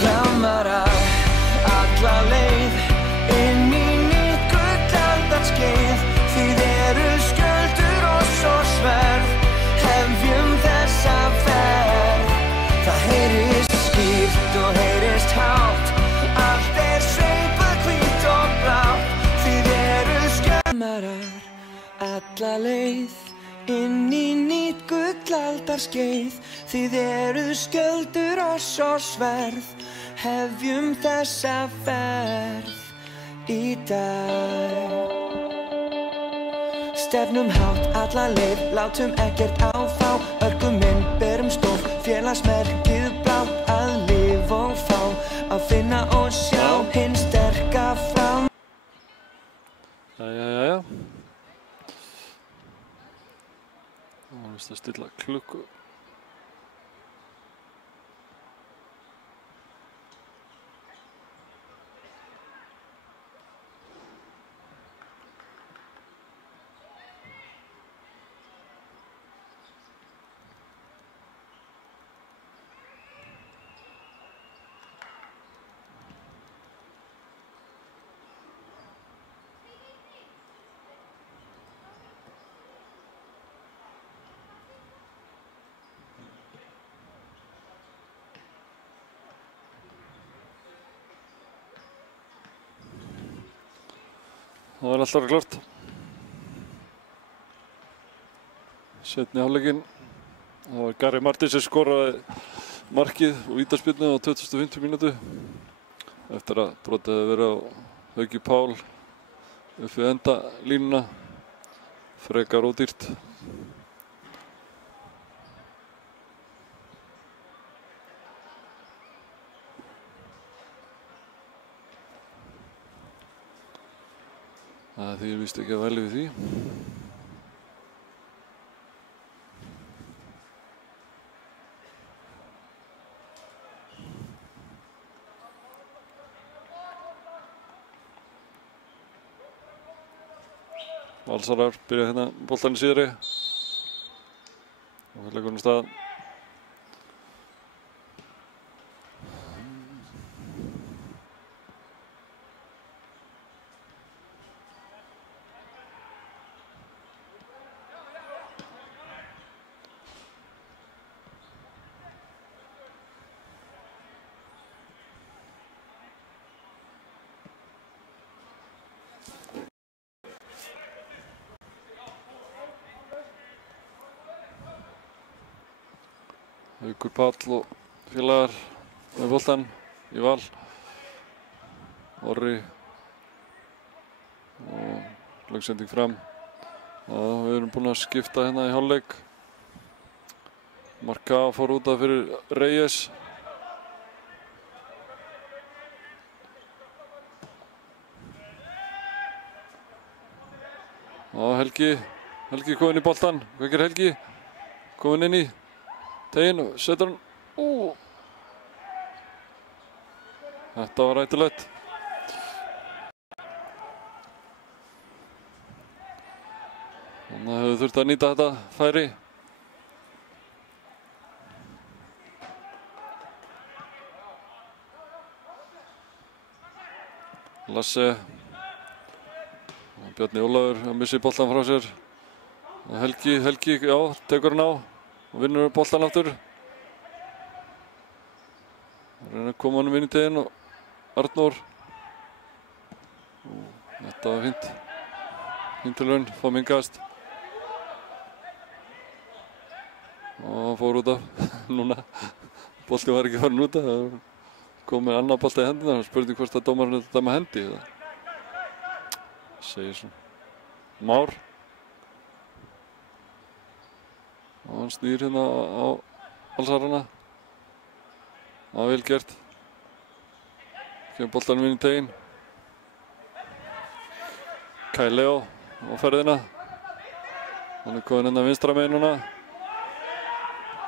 Framarar alla leið inn í nýtt gullaldarskeið. Þið eruð skjöldur oss og sverð, hefjum þessa ferð. Það heyrist skýrt og heyrist hátt, allt sveipað hvítt og blátt. Þið eruð skjölmarar alla leið inn í nýtt gullaldarskeið. Þið eruð skjöldur oss og sverð, hefjum þessa ferð í dag. Stefnum hátt alla leið, látum ekkert áfá, örgum inn, berum stof, félagsmerkið blátt, að lifa og fá, að finna og sjá hinn sterka fram. Jæja. Nú er það að stilla klukku. Það var alltaf klart. Seinni hálfleikinn. Það var Gary Martins sem skoraði markið og vítaspyrnu á 2050 mínútu. Eftir að brotið hefði verið á Hauki Pál upp við endalínuna. Frekar ódýrt. Það þýðir víst ekki að velja við því. Valsarar byrja hérna boltann í síðri. Og leggur hann af stað. Haukur Páll og félagar með boltann í Val. Orri og lögsending fram. Við erum búin að skipta hérna í hálfleik. Marka fór út af fyrir Reyes. Helgi komin í boltann. Hvað gerir Helgi? Komin inn í teginn og setur hann. Þetta var hættulegt. Þannig að hefur þurft að nýta þetta færi. Lasse. Bjarni Ólafur að missi boltan frá sér. Helgi, já, tekur hann á. Og vinnur boltan aftur. Reyna að koma honum inn í teginn og Arnór. Þetta var fínt. Fínt til raun, fá mingast. Og hann fór út af núna. Bolti var ekki farin út af. Það kom með annar bolti í hendina. Spurði hvort að dómarinn þetta dæma hendi. Segir svona. Már. Og hann snýr hérna á Valsarana. Það var vel gert. Kemur boltanum inn í teginn. Kai Leo á ferðina. Hann er komin hérna vinstra megin núna.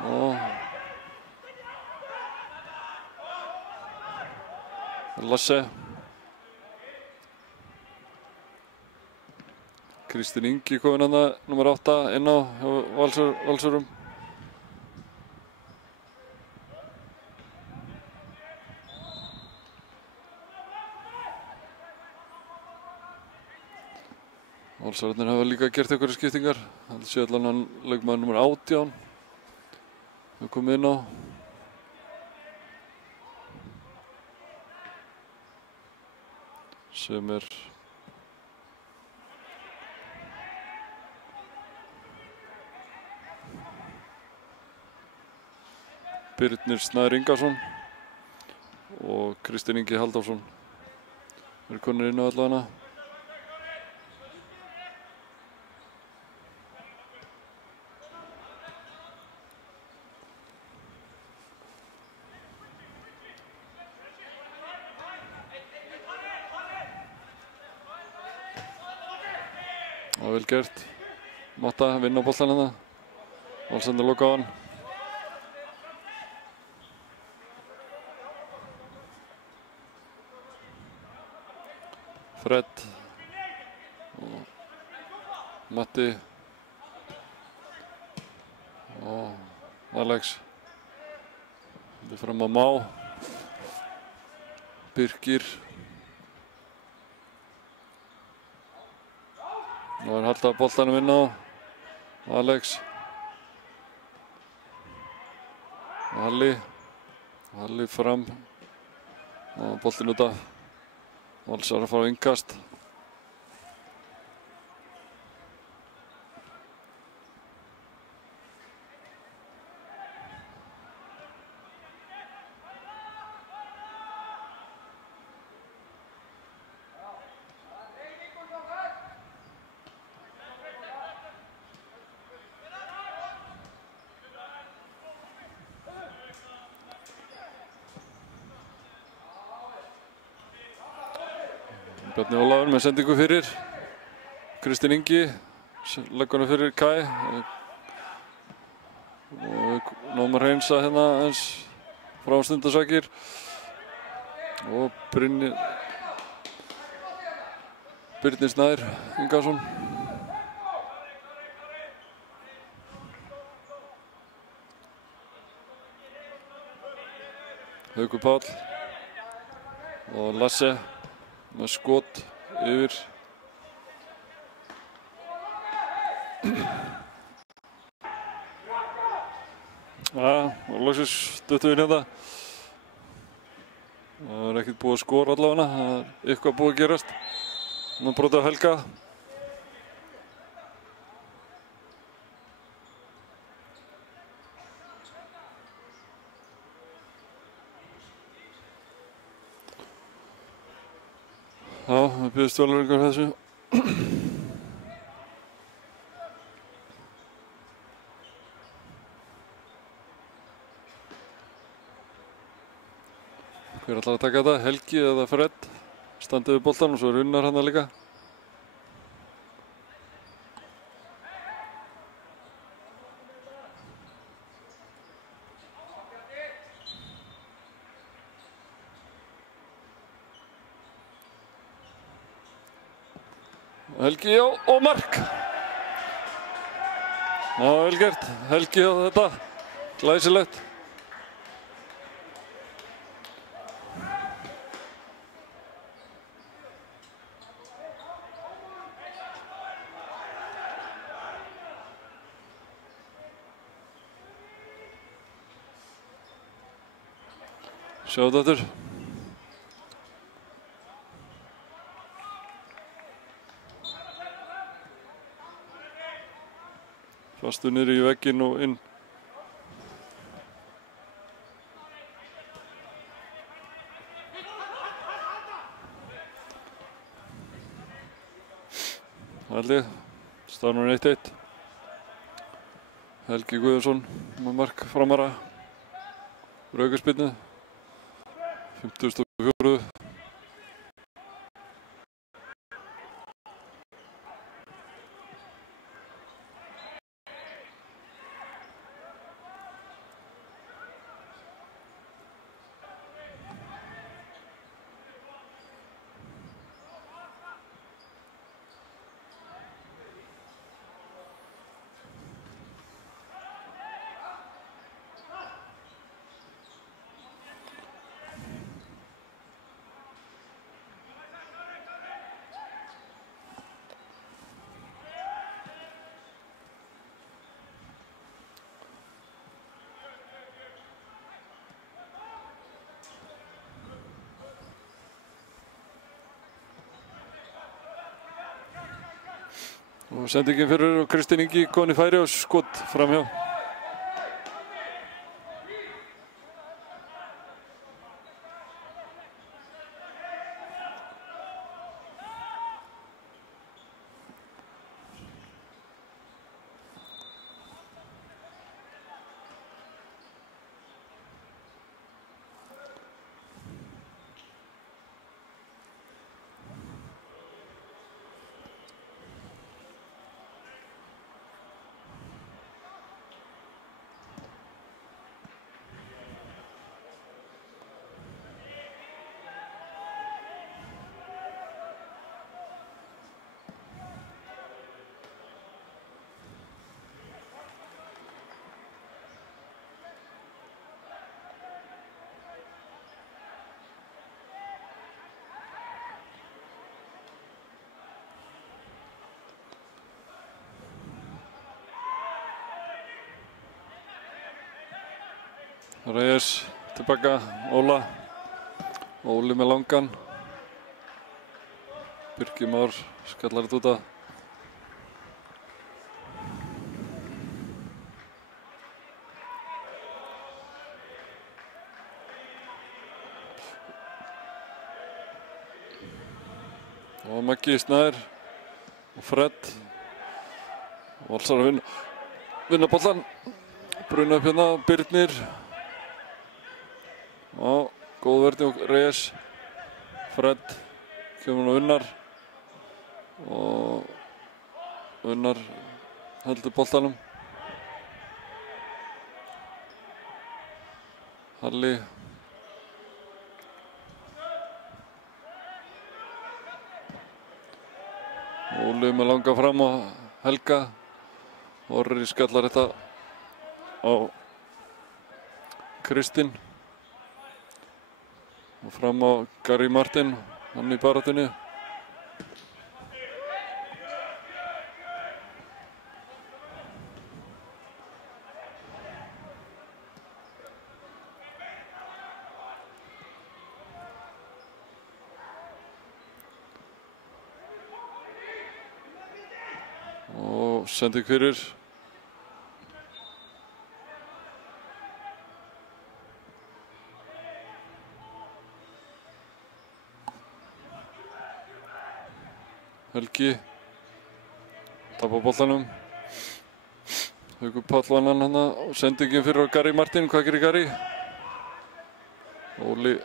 Og Lasse. Kristinn Ingi komin hérna, nummer 8, inn á Valsurum. Valsararnir hafa líka gert einhverjar skiptingar. Það sé allan hann leikmaður nummer 18. Það kom inn á. Sem er Birnir Snær Ingarsson og Kristinn Ingi Halldórsson eru konur inn á allavega. Það var vel gert. Matta vinna á boltan hérna. Valsendur loka á hann. Fred og Matti og Alex. Þetta er fram að Má. Birkir. Nú er haldið að boltanum inn á Alex. Halli fram og boltin út af. Valsar að fara á innkast. Bjarni Ólafur með sendingu fyrir. Kristinn Ingi leggur hana fyrir Kai. Og náum að hreinsa hérna eins frá stundasakir. Og Birnir Snær Ingason. Haukur Páll og Lasse með skot yfir. Og loksins stuttum við hérna. Það er ekkert búið að skora allavega, það er eitthvað búið að gerast. Nú brotið á Helga. Já, við byrjum stjórnleikar þessu. Hver ætlar að taka þetta? Helgi eða Fred? Standið við boltan og svo er Unnar hann líka. Helgi og mark! Já, vel gert. Helgi á þetta. Glæsilegt. Sjá þetta aftur. Fastur niður í vegginn og inn. Haldið, staðnum 1-1. Helgi Guðjónsson með mark framara. Aukaspyrnu. 54. Og sendingin fyrir og Kristinn Ingi komin í færi og skot framhjá. Reyes tilbaka, Óla. Óli með langan. Birkir Már skallar þetta út af. Og Maggi Snær og Fred. Valsar að vinna bollan. Bruna upp hérna, Birnir. Já, góð verðni og Reyes. Fred kemur nú Unnar og Unnar heldur boltanum. Halli Óli með langa fram á Helga. Orri skallar þetta á Kristinn og fram á Gary Martin, hann í baráttunni. Og sending fyrir Helgi. Tapar boltanum. Haukur Páll vann hann hana og sendingin fyrir á Gary Martin. Hvað gerir Gary? Óli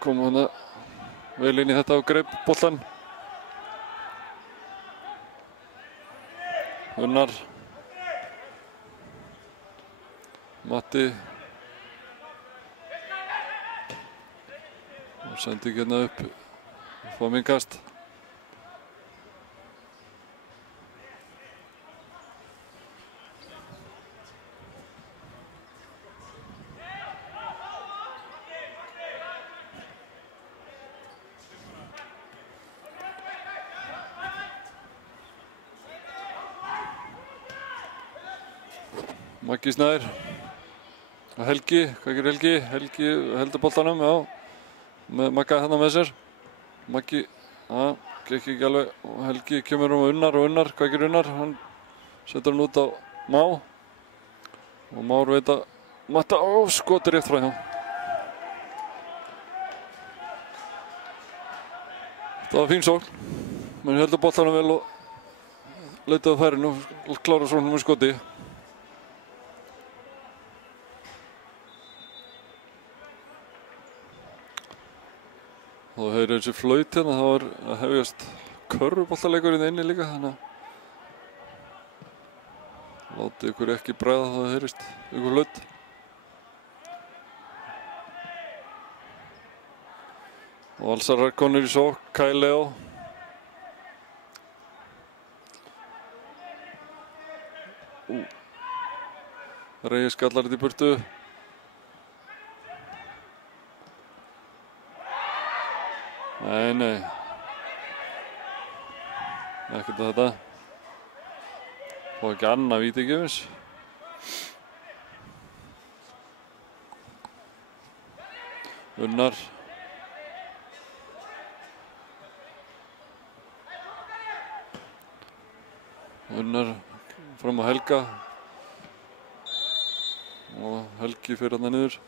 kom hana vel inn í þetta og greip boltan. Unnar Matti og sending hérna upp fá minnkast. Maggi Snær og Helgi, hvað gerir Helgi? Helgi heldur boltanum, já, með Magga hérna með sér. Maggi, gekk ekki alveg og Helgi kemur og Unnar, hvað gerir Unnar? Hann setur hann út á Má og Már veit að Matta, skotir rétt frá hjá. Það var fín sókn, menn heldur boltanum vel og leitaði færinu og klára svona með skoti. Og það heyrir þessi flaut hérna, það var að hefjast körfuboltaleikurinn inni líka, þannig að látið ykkur ekki bregða það heyrist ykkur flaut. Og Valsarar konur í sókn, Kyle Leo. Reyes skallar þetta í burtu. Nei. Ekkert að þetta. Fá ekki annað víti gefins. Unnar. Unnar fram á Helga. Og Helgi fyrir hann niður.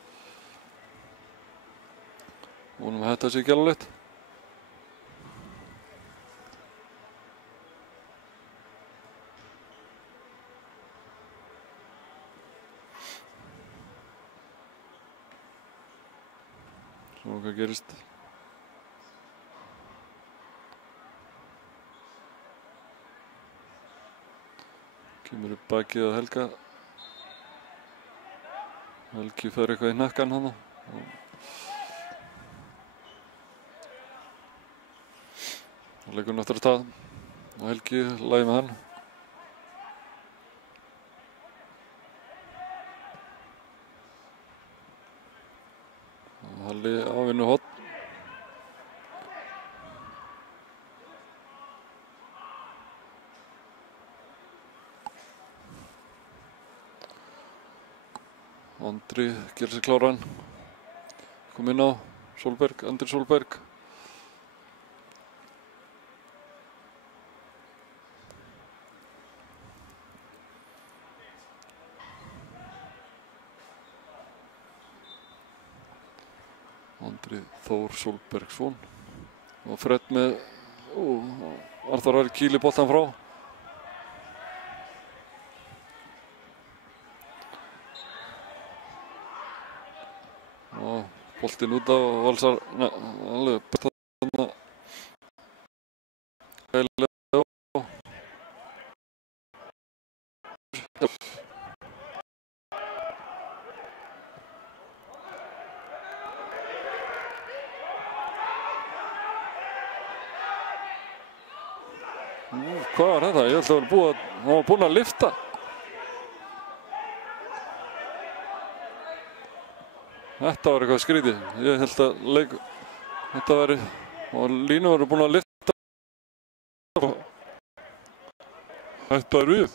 Vonum að þetta sé ekki alveg leitt. Svo hvað gerist? Kemur upp bakið að Helga. Helgi fer eitthvað í hnakkan hana. Það leikur náttúrulega stað. Og Helgi lagi með hann. Halli ávinnu hotn. Andri gerir sig kláran. Kom inn á Solberg, Andri Solberg. Andri Þór Solbergsson og Fred með Arþór Ari kýli boltan frá. Og boltinn út á Valsar alveg Hvað var þetta? Ég held að hann var búinn að lyfta. Þetta var eitthvað skrítið. Ég held að þetta væri, og línu voru búinn að lyfta. Þetta er við.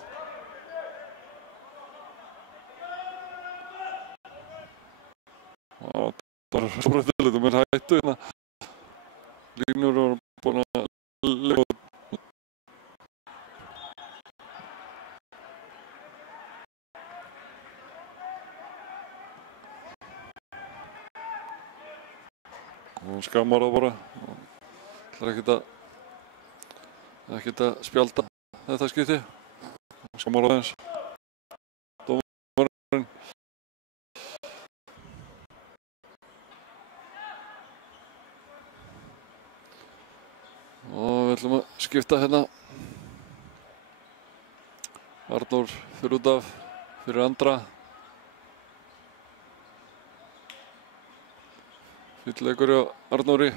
Það var svo breytilegt og mér hættu hérna. Línur voru búinn að lyfta. Hún skammar það bara. Það er ekkert að spjalda þetta skipti. Skammar það eins. Dómarinn. Og við ætlum að skipta hérna. Arnór fyrir út af, fyrir Andra. Fýll leikur hjá Arnóri.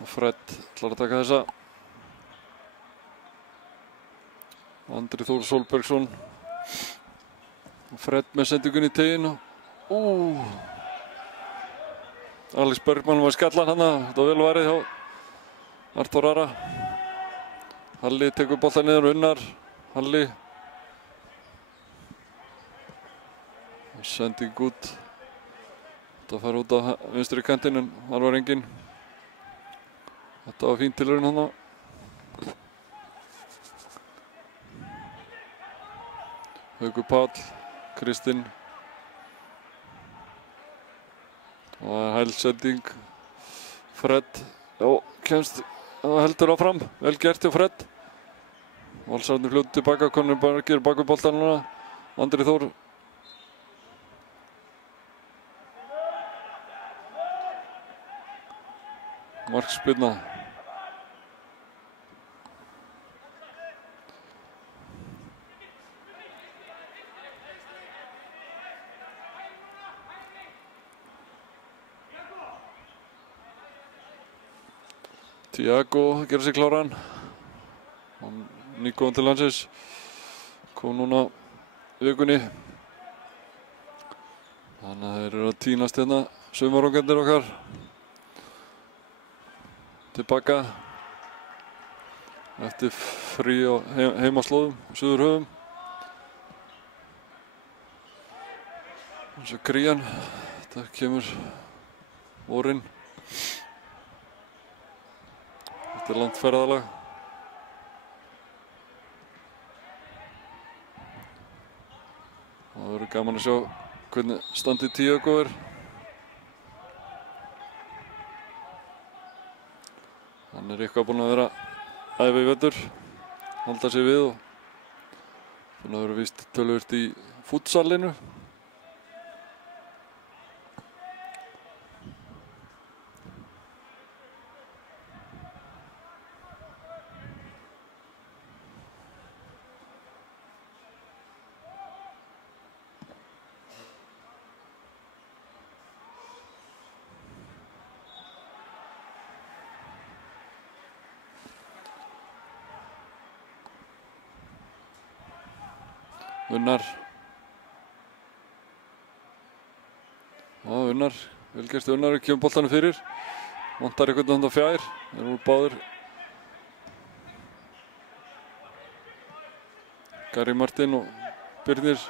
Og Fred ætlar að taka þessa. Andri Þór Solbergsson. Og Fred með sendingun í teginn. Alex Bergmann var skallan hana. Þetta var vel varið hjá Arthur Ara. Halli tekur boltan niður Unnar. Halli. Sending út. Þetta fara út á vinstri kantinn en þar var enginn. Þetta var fín tilraun hana. Haukur Páll, Kristinn. Og það er hælsending. Fred. Já, kemst heldur áfram. Vel gert hjá Fred. Valsararnir fljótu tilbaka, Conor Berger bak við boltann núna. Andri Þór. Markspyrna. Tiago gerir sig kláran. Nýkominn til landsins, kom núna vikunni. Þannig að þeir eru að tínast hérna, sumarungarnir okkar. Tilbaka. Eftir frí á heimaslóðum, Suðurhöfum. Eins og Krían, þetta kemur vorinn. Þetta er langt ferðalag. Það verður gaman að sjá hvernig standið Tiago er. Hann er eitthvað búinn að vera að æfa í vetur, halda sig við og búinn að vera víst töluvert í futsalinu. Unnar. Já, Unnar. Vel gert Unnar, kemur boltanum fyrir. Vantar einhvern veginn á fjær. Þeir eru báðir. Gary Martin og Birnir.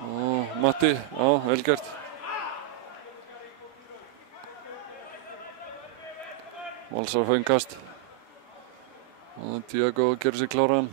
Og Matti. Já, vel gert. Valsar fá innkast. Tiago gerir sig kláran.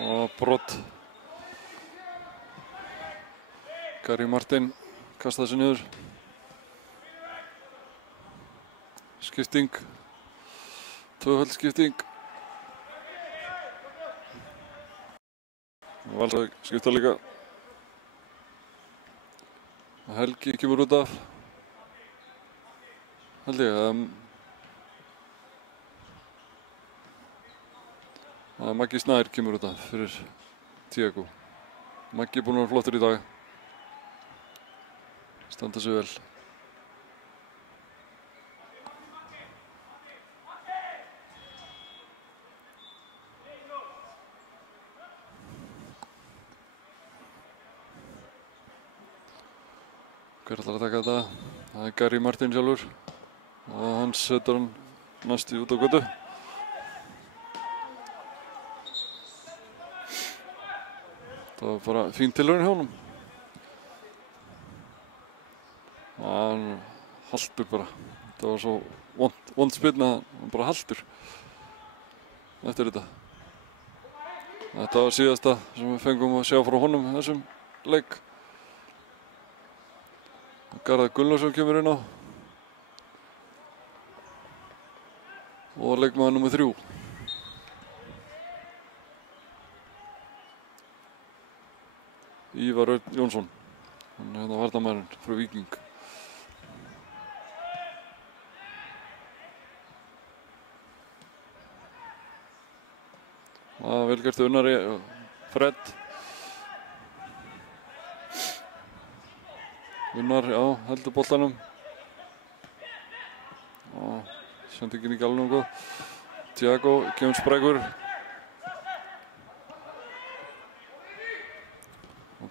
Og brot Gary Martin kastar sig niður. Skipting. Tvöföld skipting. Valsarvík skipta líka. Helgi kemur út af. Held ég. Maggi Snær kemur út af fyrir Tiago. Maggi búinn að vera flottur í dag. Standa sig vel. Hver ætlar að taka þetta? Það er Gary Martin sjálfur og hann setur hann næstu út á götu. Það var bara fín tilraun hjá honum. Hann haltur bara. Það var svo vond spyrna, hann bara haltur eftir þetta. Þetta var síðasta sem við fengum að sjá frá honum þessum leik. Garðar Gunnlaugsson kemur inn á og leikmaður númer 3. Ívar Örn Jónsson, hann er hérna varnarmaðurinn frá Víking. Vel gert Unnari, Fred. Unnar, já, heldur boltanum. Sendingin ekki alveg nógu góð. Tiago, kemur sprækur.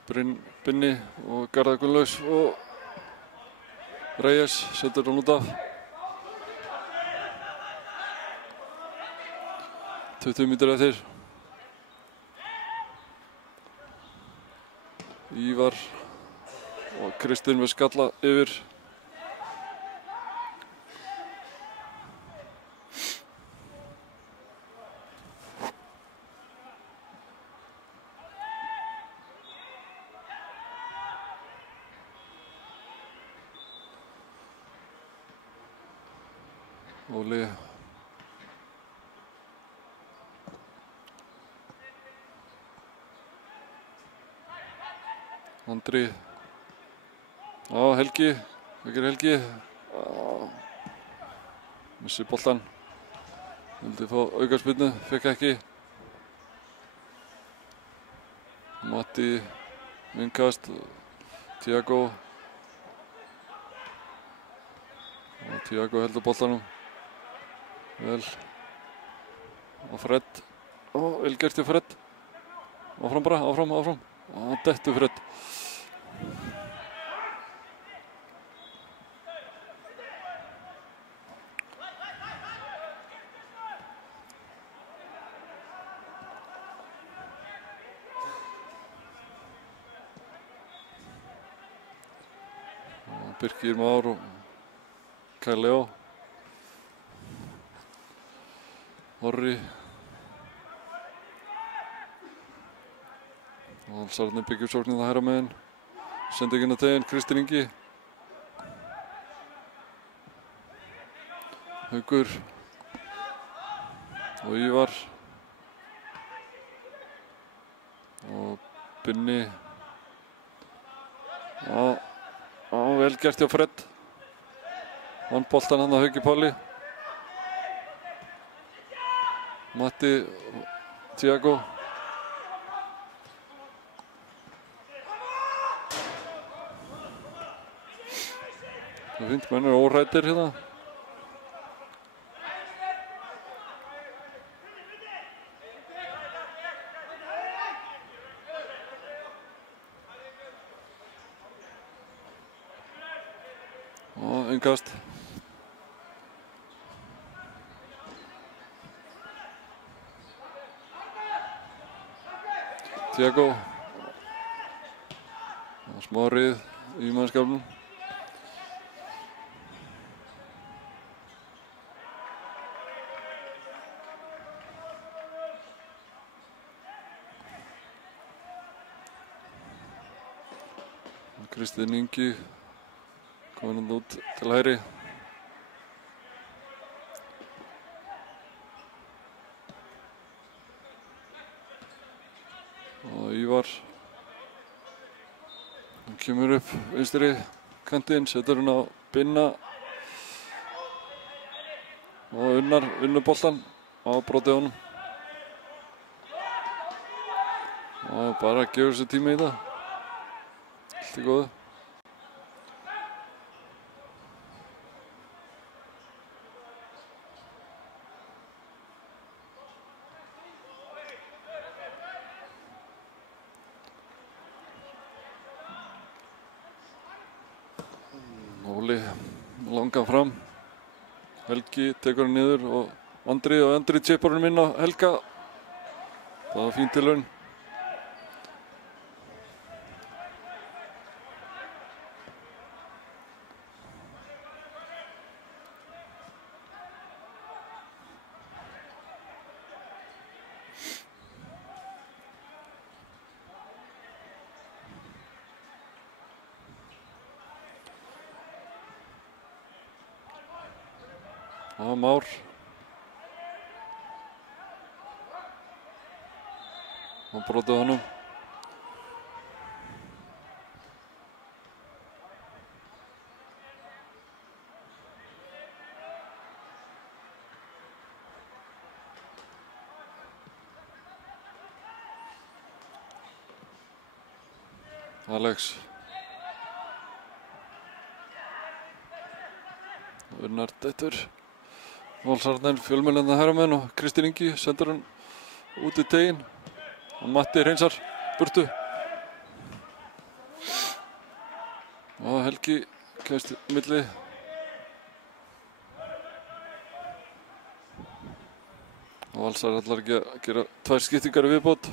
Binni og Garðar Gunnlaugs og Reyes setur hann út af. 20 mínútur eftir. Ívar og Kristinn með skalla yfir. Óli. Andri. Helgi. Hvað gerir Helgi? Missi boltan. Vildi fá aukaspyrnu, fekk ekki. Matti. Innkast. Tiago. Tiago heldur boltanum. Vel. Og Fred. Vel gert hjá Fred. Áfram bara, áfram. Dettur Fred. Birkir Már og Kyle Leo. Orri. Valsararnir byggja upp sóknina hægra megin. Sendingin að teginn, Kristinn Ingi. Haukur. Og Ívar. Og Binni. Vel gert hjá Fred. Vann boltan hann að Hauki Páli. Matti. Tiago. Það er fínt, menn eru óhræddir hérna. Innkast. Tiago. Smá rið í mannskapnum. Kristinn Ingi komin hann út til hægri. Og Ívar. Hann kemur upp vinstri kantinn, setur hann á Binna. Og Unnar vinnur boltan á brotið honum. Og bara gefur sér tíma í það. Allt í góðu. Óli langar fram. Helgi tekur hann niður og Andri chippar hann inn á Helga. Það var fín tilraun. Og Már. Og brotið honum. Alex. Unnar dettur. Valsararnir fjölmennandi herramenn og Kristinn Ingi sendur hann út í teginn og Matti hreinsar burtu. Og Helgi kemst milli. Og Valsarar ætlar ekki að gera 2 skiptingar í viðbót.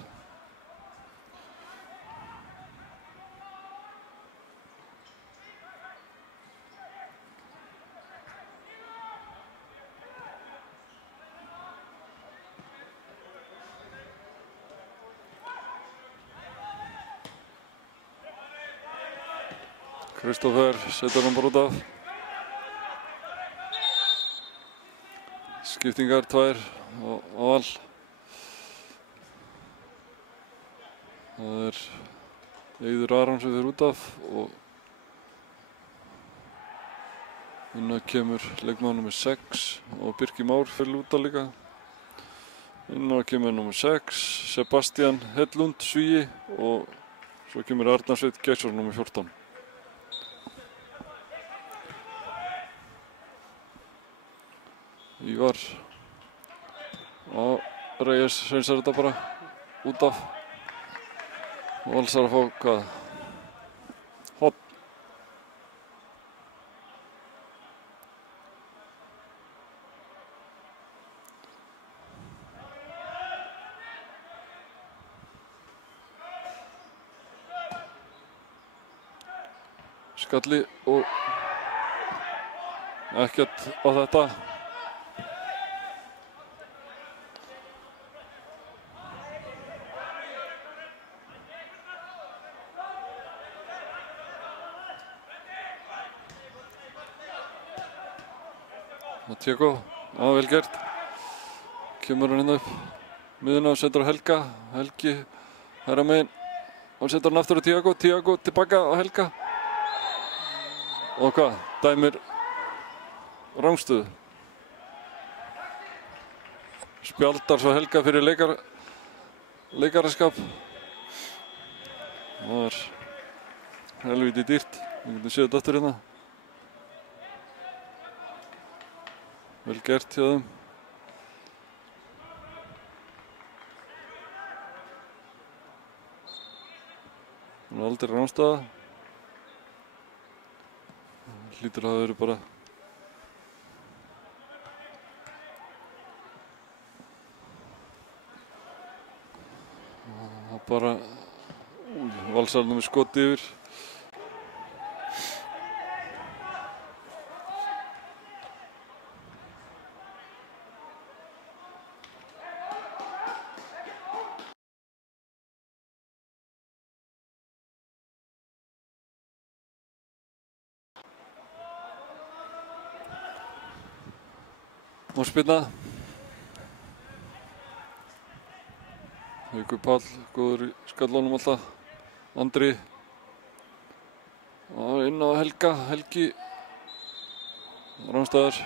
Kristoffer setur hann bara út af. Skiptingar 2 á Val. Það Eiður Aron sem fer út af og inn á kemur leikmaður númer 6 og Birkir Már fer út af líka. Inn á kemur númer 6 Sebastian Hedlund Svíi og svo kemur Arnar Sveinn Geirsson númer 14. Ívar og Reyes hreinsar þetta bara út af og Valsar að fá hvað? Hopp. Skalli og ekkert á þetta. Tiago, vel gert. Kemur hann upp miðuna og setur á Helga. Helgi hægra megin og setur hann aftur á Tiago. Tiago tilbaka á Helga. Og hvað? Dæmir rangstöðu. Spjaldar svo Helga fyrir leikaraskap. Það helviti dýrt. Við getum séð þetta aftur hérna. Vel gert hjá þeim. Það er aldrei ránstaða. Hlýtur að það verið bara Valsararnir með skot yfir. og spilna. Haukur Páll, góður í skallunum alltaf. Andri. Og inn á Helgi. Rámstæðar.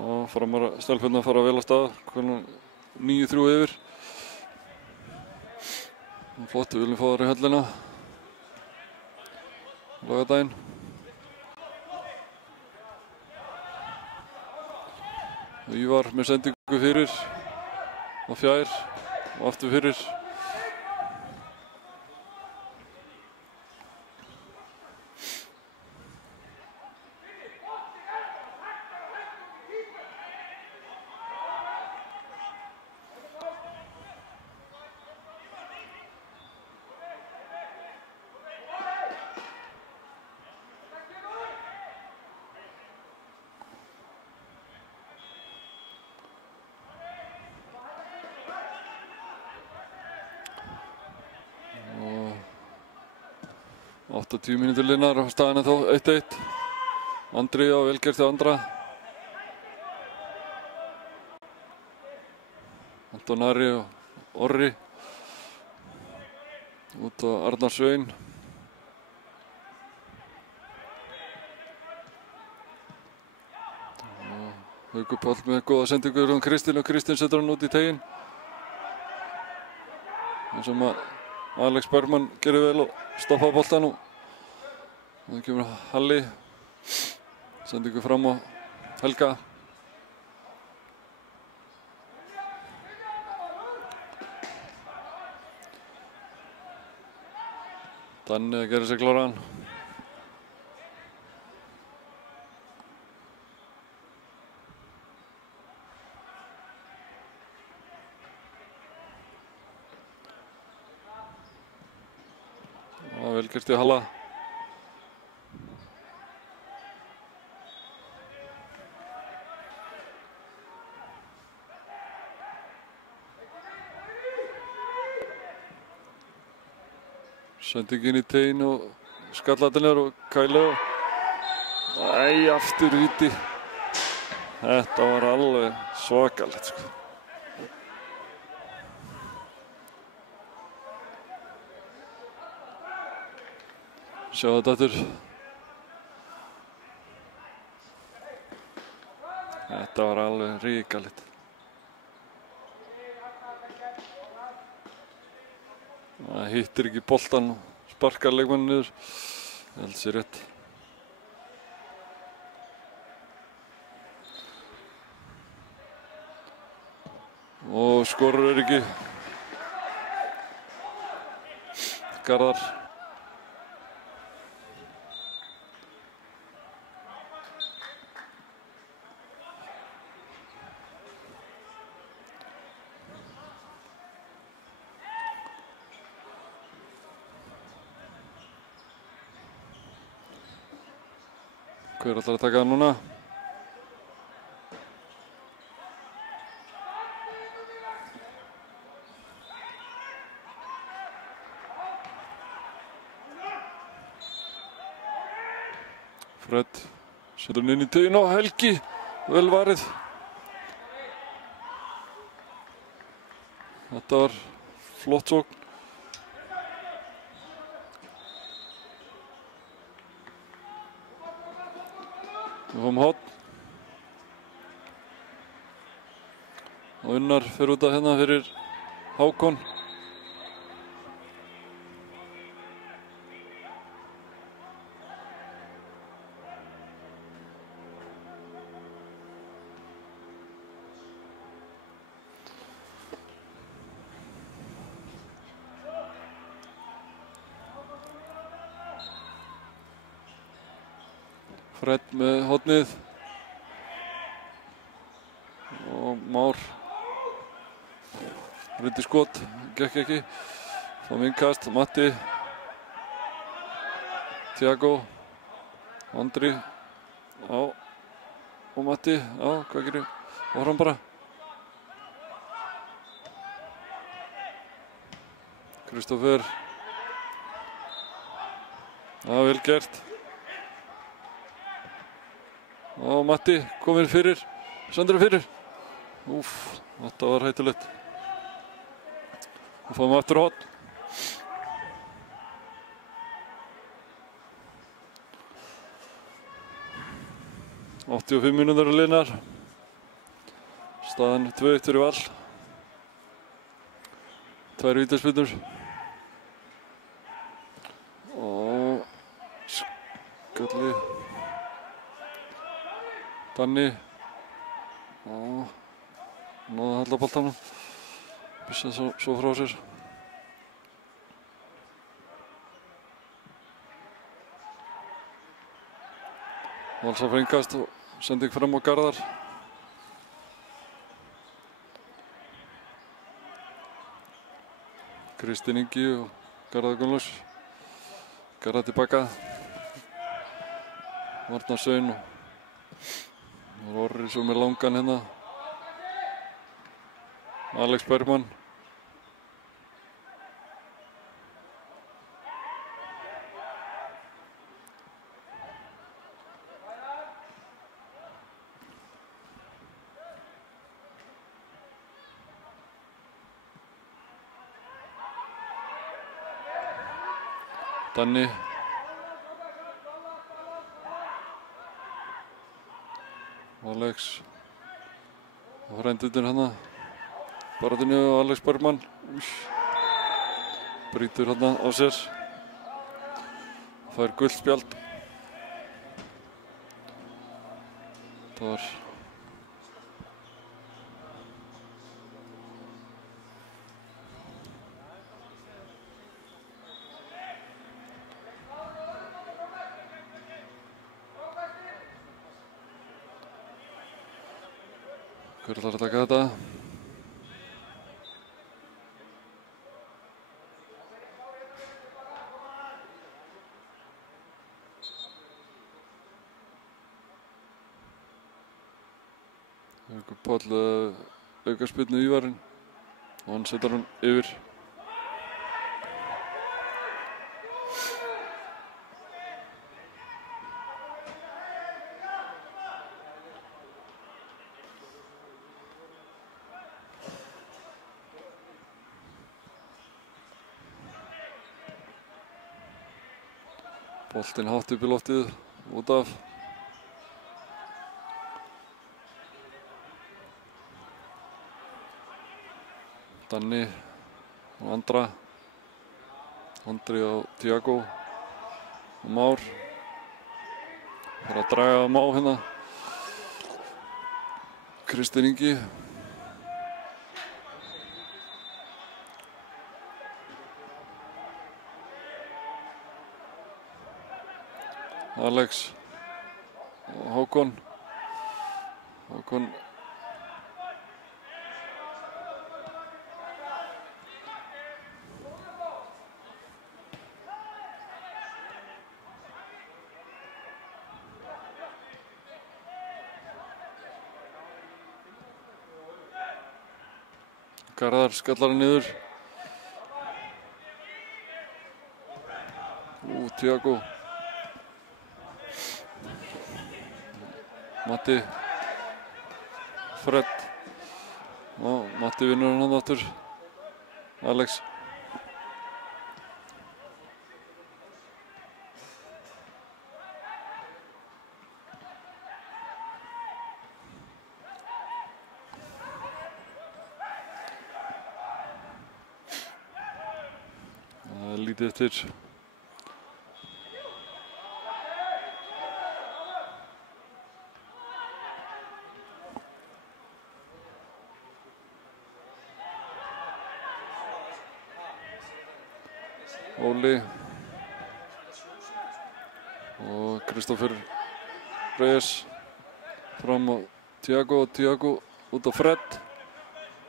Og stelpunna fara vel á stað. 9-3 yfir. Flott, við viljum fá þær í höllina. Laugardaginn. Ívar með sendingu fyrir og fjær og aftur fyrir. Og 80 mínútur liðnar og staðan þá 1-1. Andri á velgert hjá Andra. Anton Ari og Orri. Út á Arnar Svein. Haukur Páll með góða sendingu um Kristinn og Kristinn setur hann út í teginn. Eins og Alex Bergman gerir vel og stoppa boltan og það kemur Halli. Sendingu fram á Helga. Danni að gera sig kláran. Vel gert í Halla. Sendingin í teginn og skalladinir og Kæli og aftur víti. Þetta var alveg svakalegt sko. Sjá þetta aftur. Þetta var alveg ríkalegt. Það hittir ekki boltan og sparkar leikmann niður. Ég held sér rétt. Og skorur ekki. Garðar. Hver ætlar að taka það núna? Fred setur hann inn í teginn á Helgi. Vel varið. Þetta var flott sókn. Við fáum horn. Og Unnar fer út af hérna fyrir Hákon. Fred með hornið og Már reyndi skot, gekk ekki. Fáum innkast, Matti, Tiago, Andri, já, og Matti, já, hvað gerir? Áfram bara. Kristófer. Já, vel gert. Og Matti kominn fyrir. Sandra fyrir. Úff, þetta var hættulegt. Við fáum aftur horn. – 85 mínútur eru liðnar. Staðan 2-1 fyrir Val. 2 vítaspyrnur. Og skalli. Danni. Og náði að halda boltanum. Missa svo frá sér. Valsa fengast og sending fram á Garðar. Kristinn Ingi og Garðar Gunnlaugs. Garðar tilbaka. Arnar Sveinn og Orri sem er langan hérna. Alex Bergmann. Danni. Alex. Og frendurinn hana. Baratinu og Alex Bergmann. Brýtur hana á sér. Fær gult spjald. Það var hver ætlar að taka þetta? Páll aukaspyrnu í Ívarinn og hann setur hann yfir. Boltinn hátt upp í loftið út af. Danni og Andra. Andri á Tiago og Már. Það að draga Má hérna. Kristinn Ingi. Alex og Hákon. Hákon. Garðar skallar hann niður. Tiago. Matti. Fred. Matti vinnur hann aftur. Alex. Lítið eftir. Óli og Kristófer Reyes fram á Tiago og Tiago út á Fred.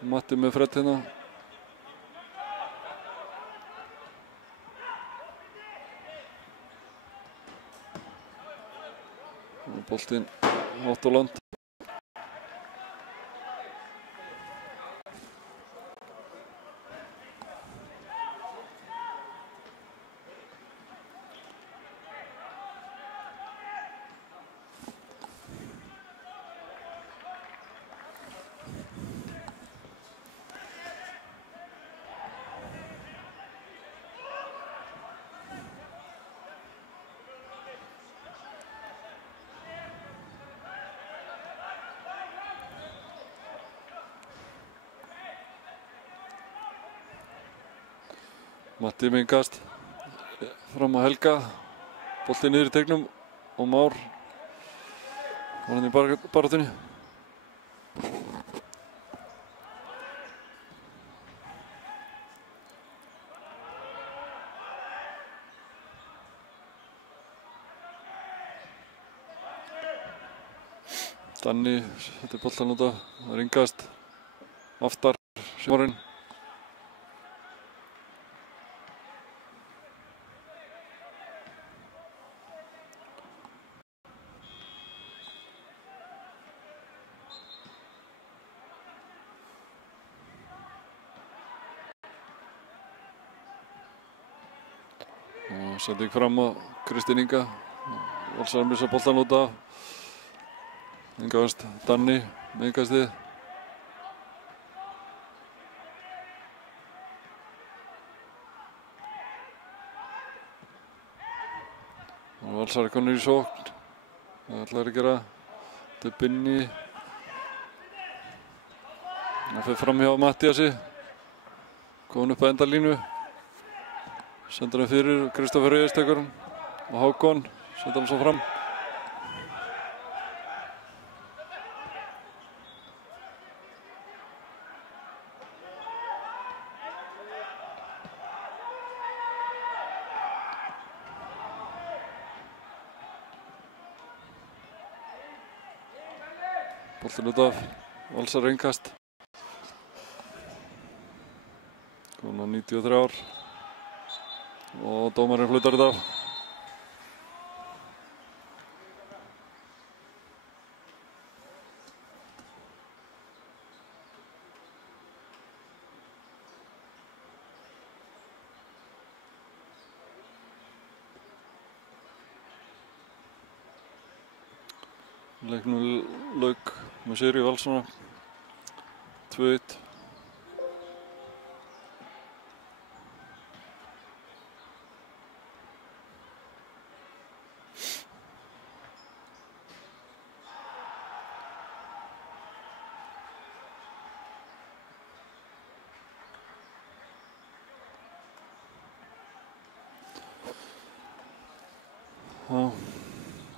Matti með Fred hérna. Boltinn hátt á land. Matti með innkast fram á Helga, bolti niður í teignum og Már var hann í baráttunni. Danni setti boltan út af, það er innkast aftar Sjómarinn. Og sendi ekki fram á Kristín Inga, Valsarinn missa boltan út af. Innkast Danni með innkastið. Og Valsarinn konur í sókn. Það ætlar að gera til Binni. Það fer fram hjá Mattíasi. Komin upp að endalínu. Sendur hann fyrir Kristoffer Reyðstekur og Hákon. Sendur hann svo fram. Boltin út af, Valsarinn innkast. Komin á 93 ár. Og dómarinn flautar þetta af. Leiknum lauk með sigri Valsara 2-1.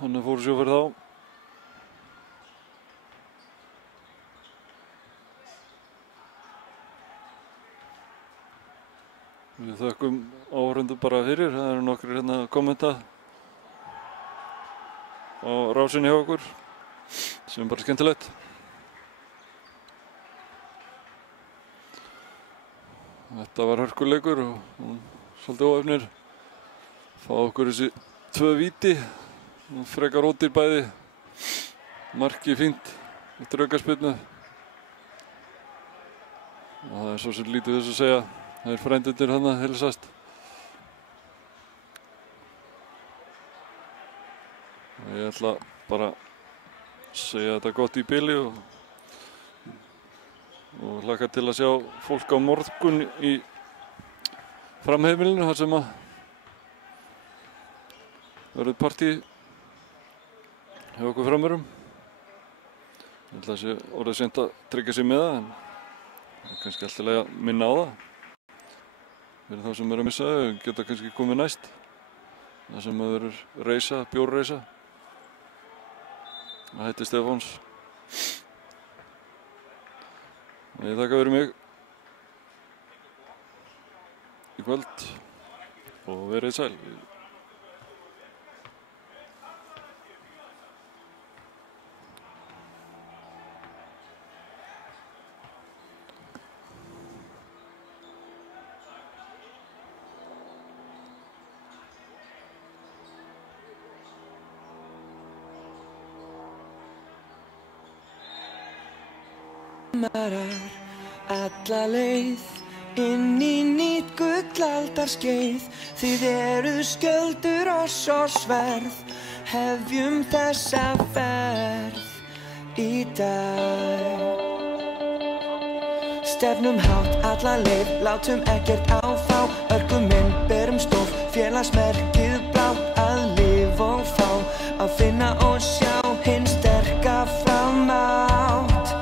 Hann fór sjó fyrir þá. Við þökkum áhorfendum bara fyrir, það eru nokkrir hérna að kommenta á rásinni hjá okkur, sem er bara skemmtilegt. Þetta var hörkuleikur og svolítið óefnir. Fá okkur þessi 2 víti, frekar ódýr bæði, markið fínt eftir aukaspyrnu. Og það er svo sem lítið þess að segja. Það er frændirnir hann að heilsast. Ég ætla bara að segja þetta gott í bili og hlakka til að sjá fólk á morgun í framheimilinu þar sem að verður partí hjá okkur framurum. Ég held að það sé orðið seint að tryggja sig með það, en það er kannski alltaf leið að minna á það. Fyrir þá sem eru að missa, geta kannski komið næst. Það sem verður reisa, bjórreisa. Það heiti Stefáns. Ég þakka fyrir mig í kvöld og verið sæl. Alla leið inn í nýtt gullaldarskeið. Þið eruð skjöldur oss og sverð. Hefjum þessa ferð í dag. Stefnum hátt alla leið, látum ekkert áfá. Örkum inn, berum stof, félagsmerkið blátt. Að lifa og fá, að finna og sjá hinn sterka framátt.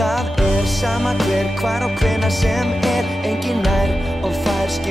Það er sama hver, hvar og hvenær sem er, engin nær og fær skiptir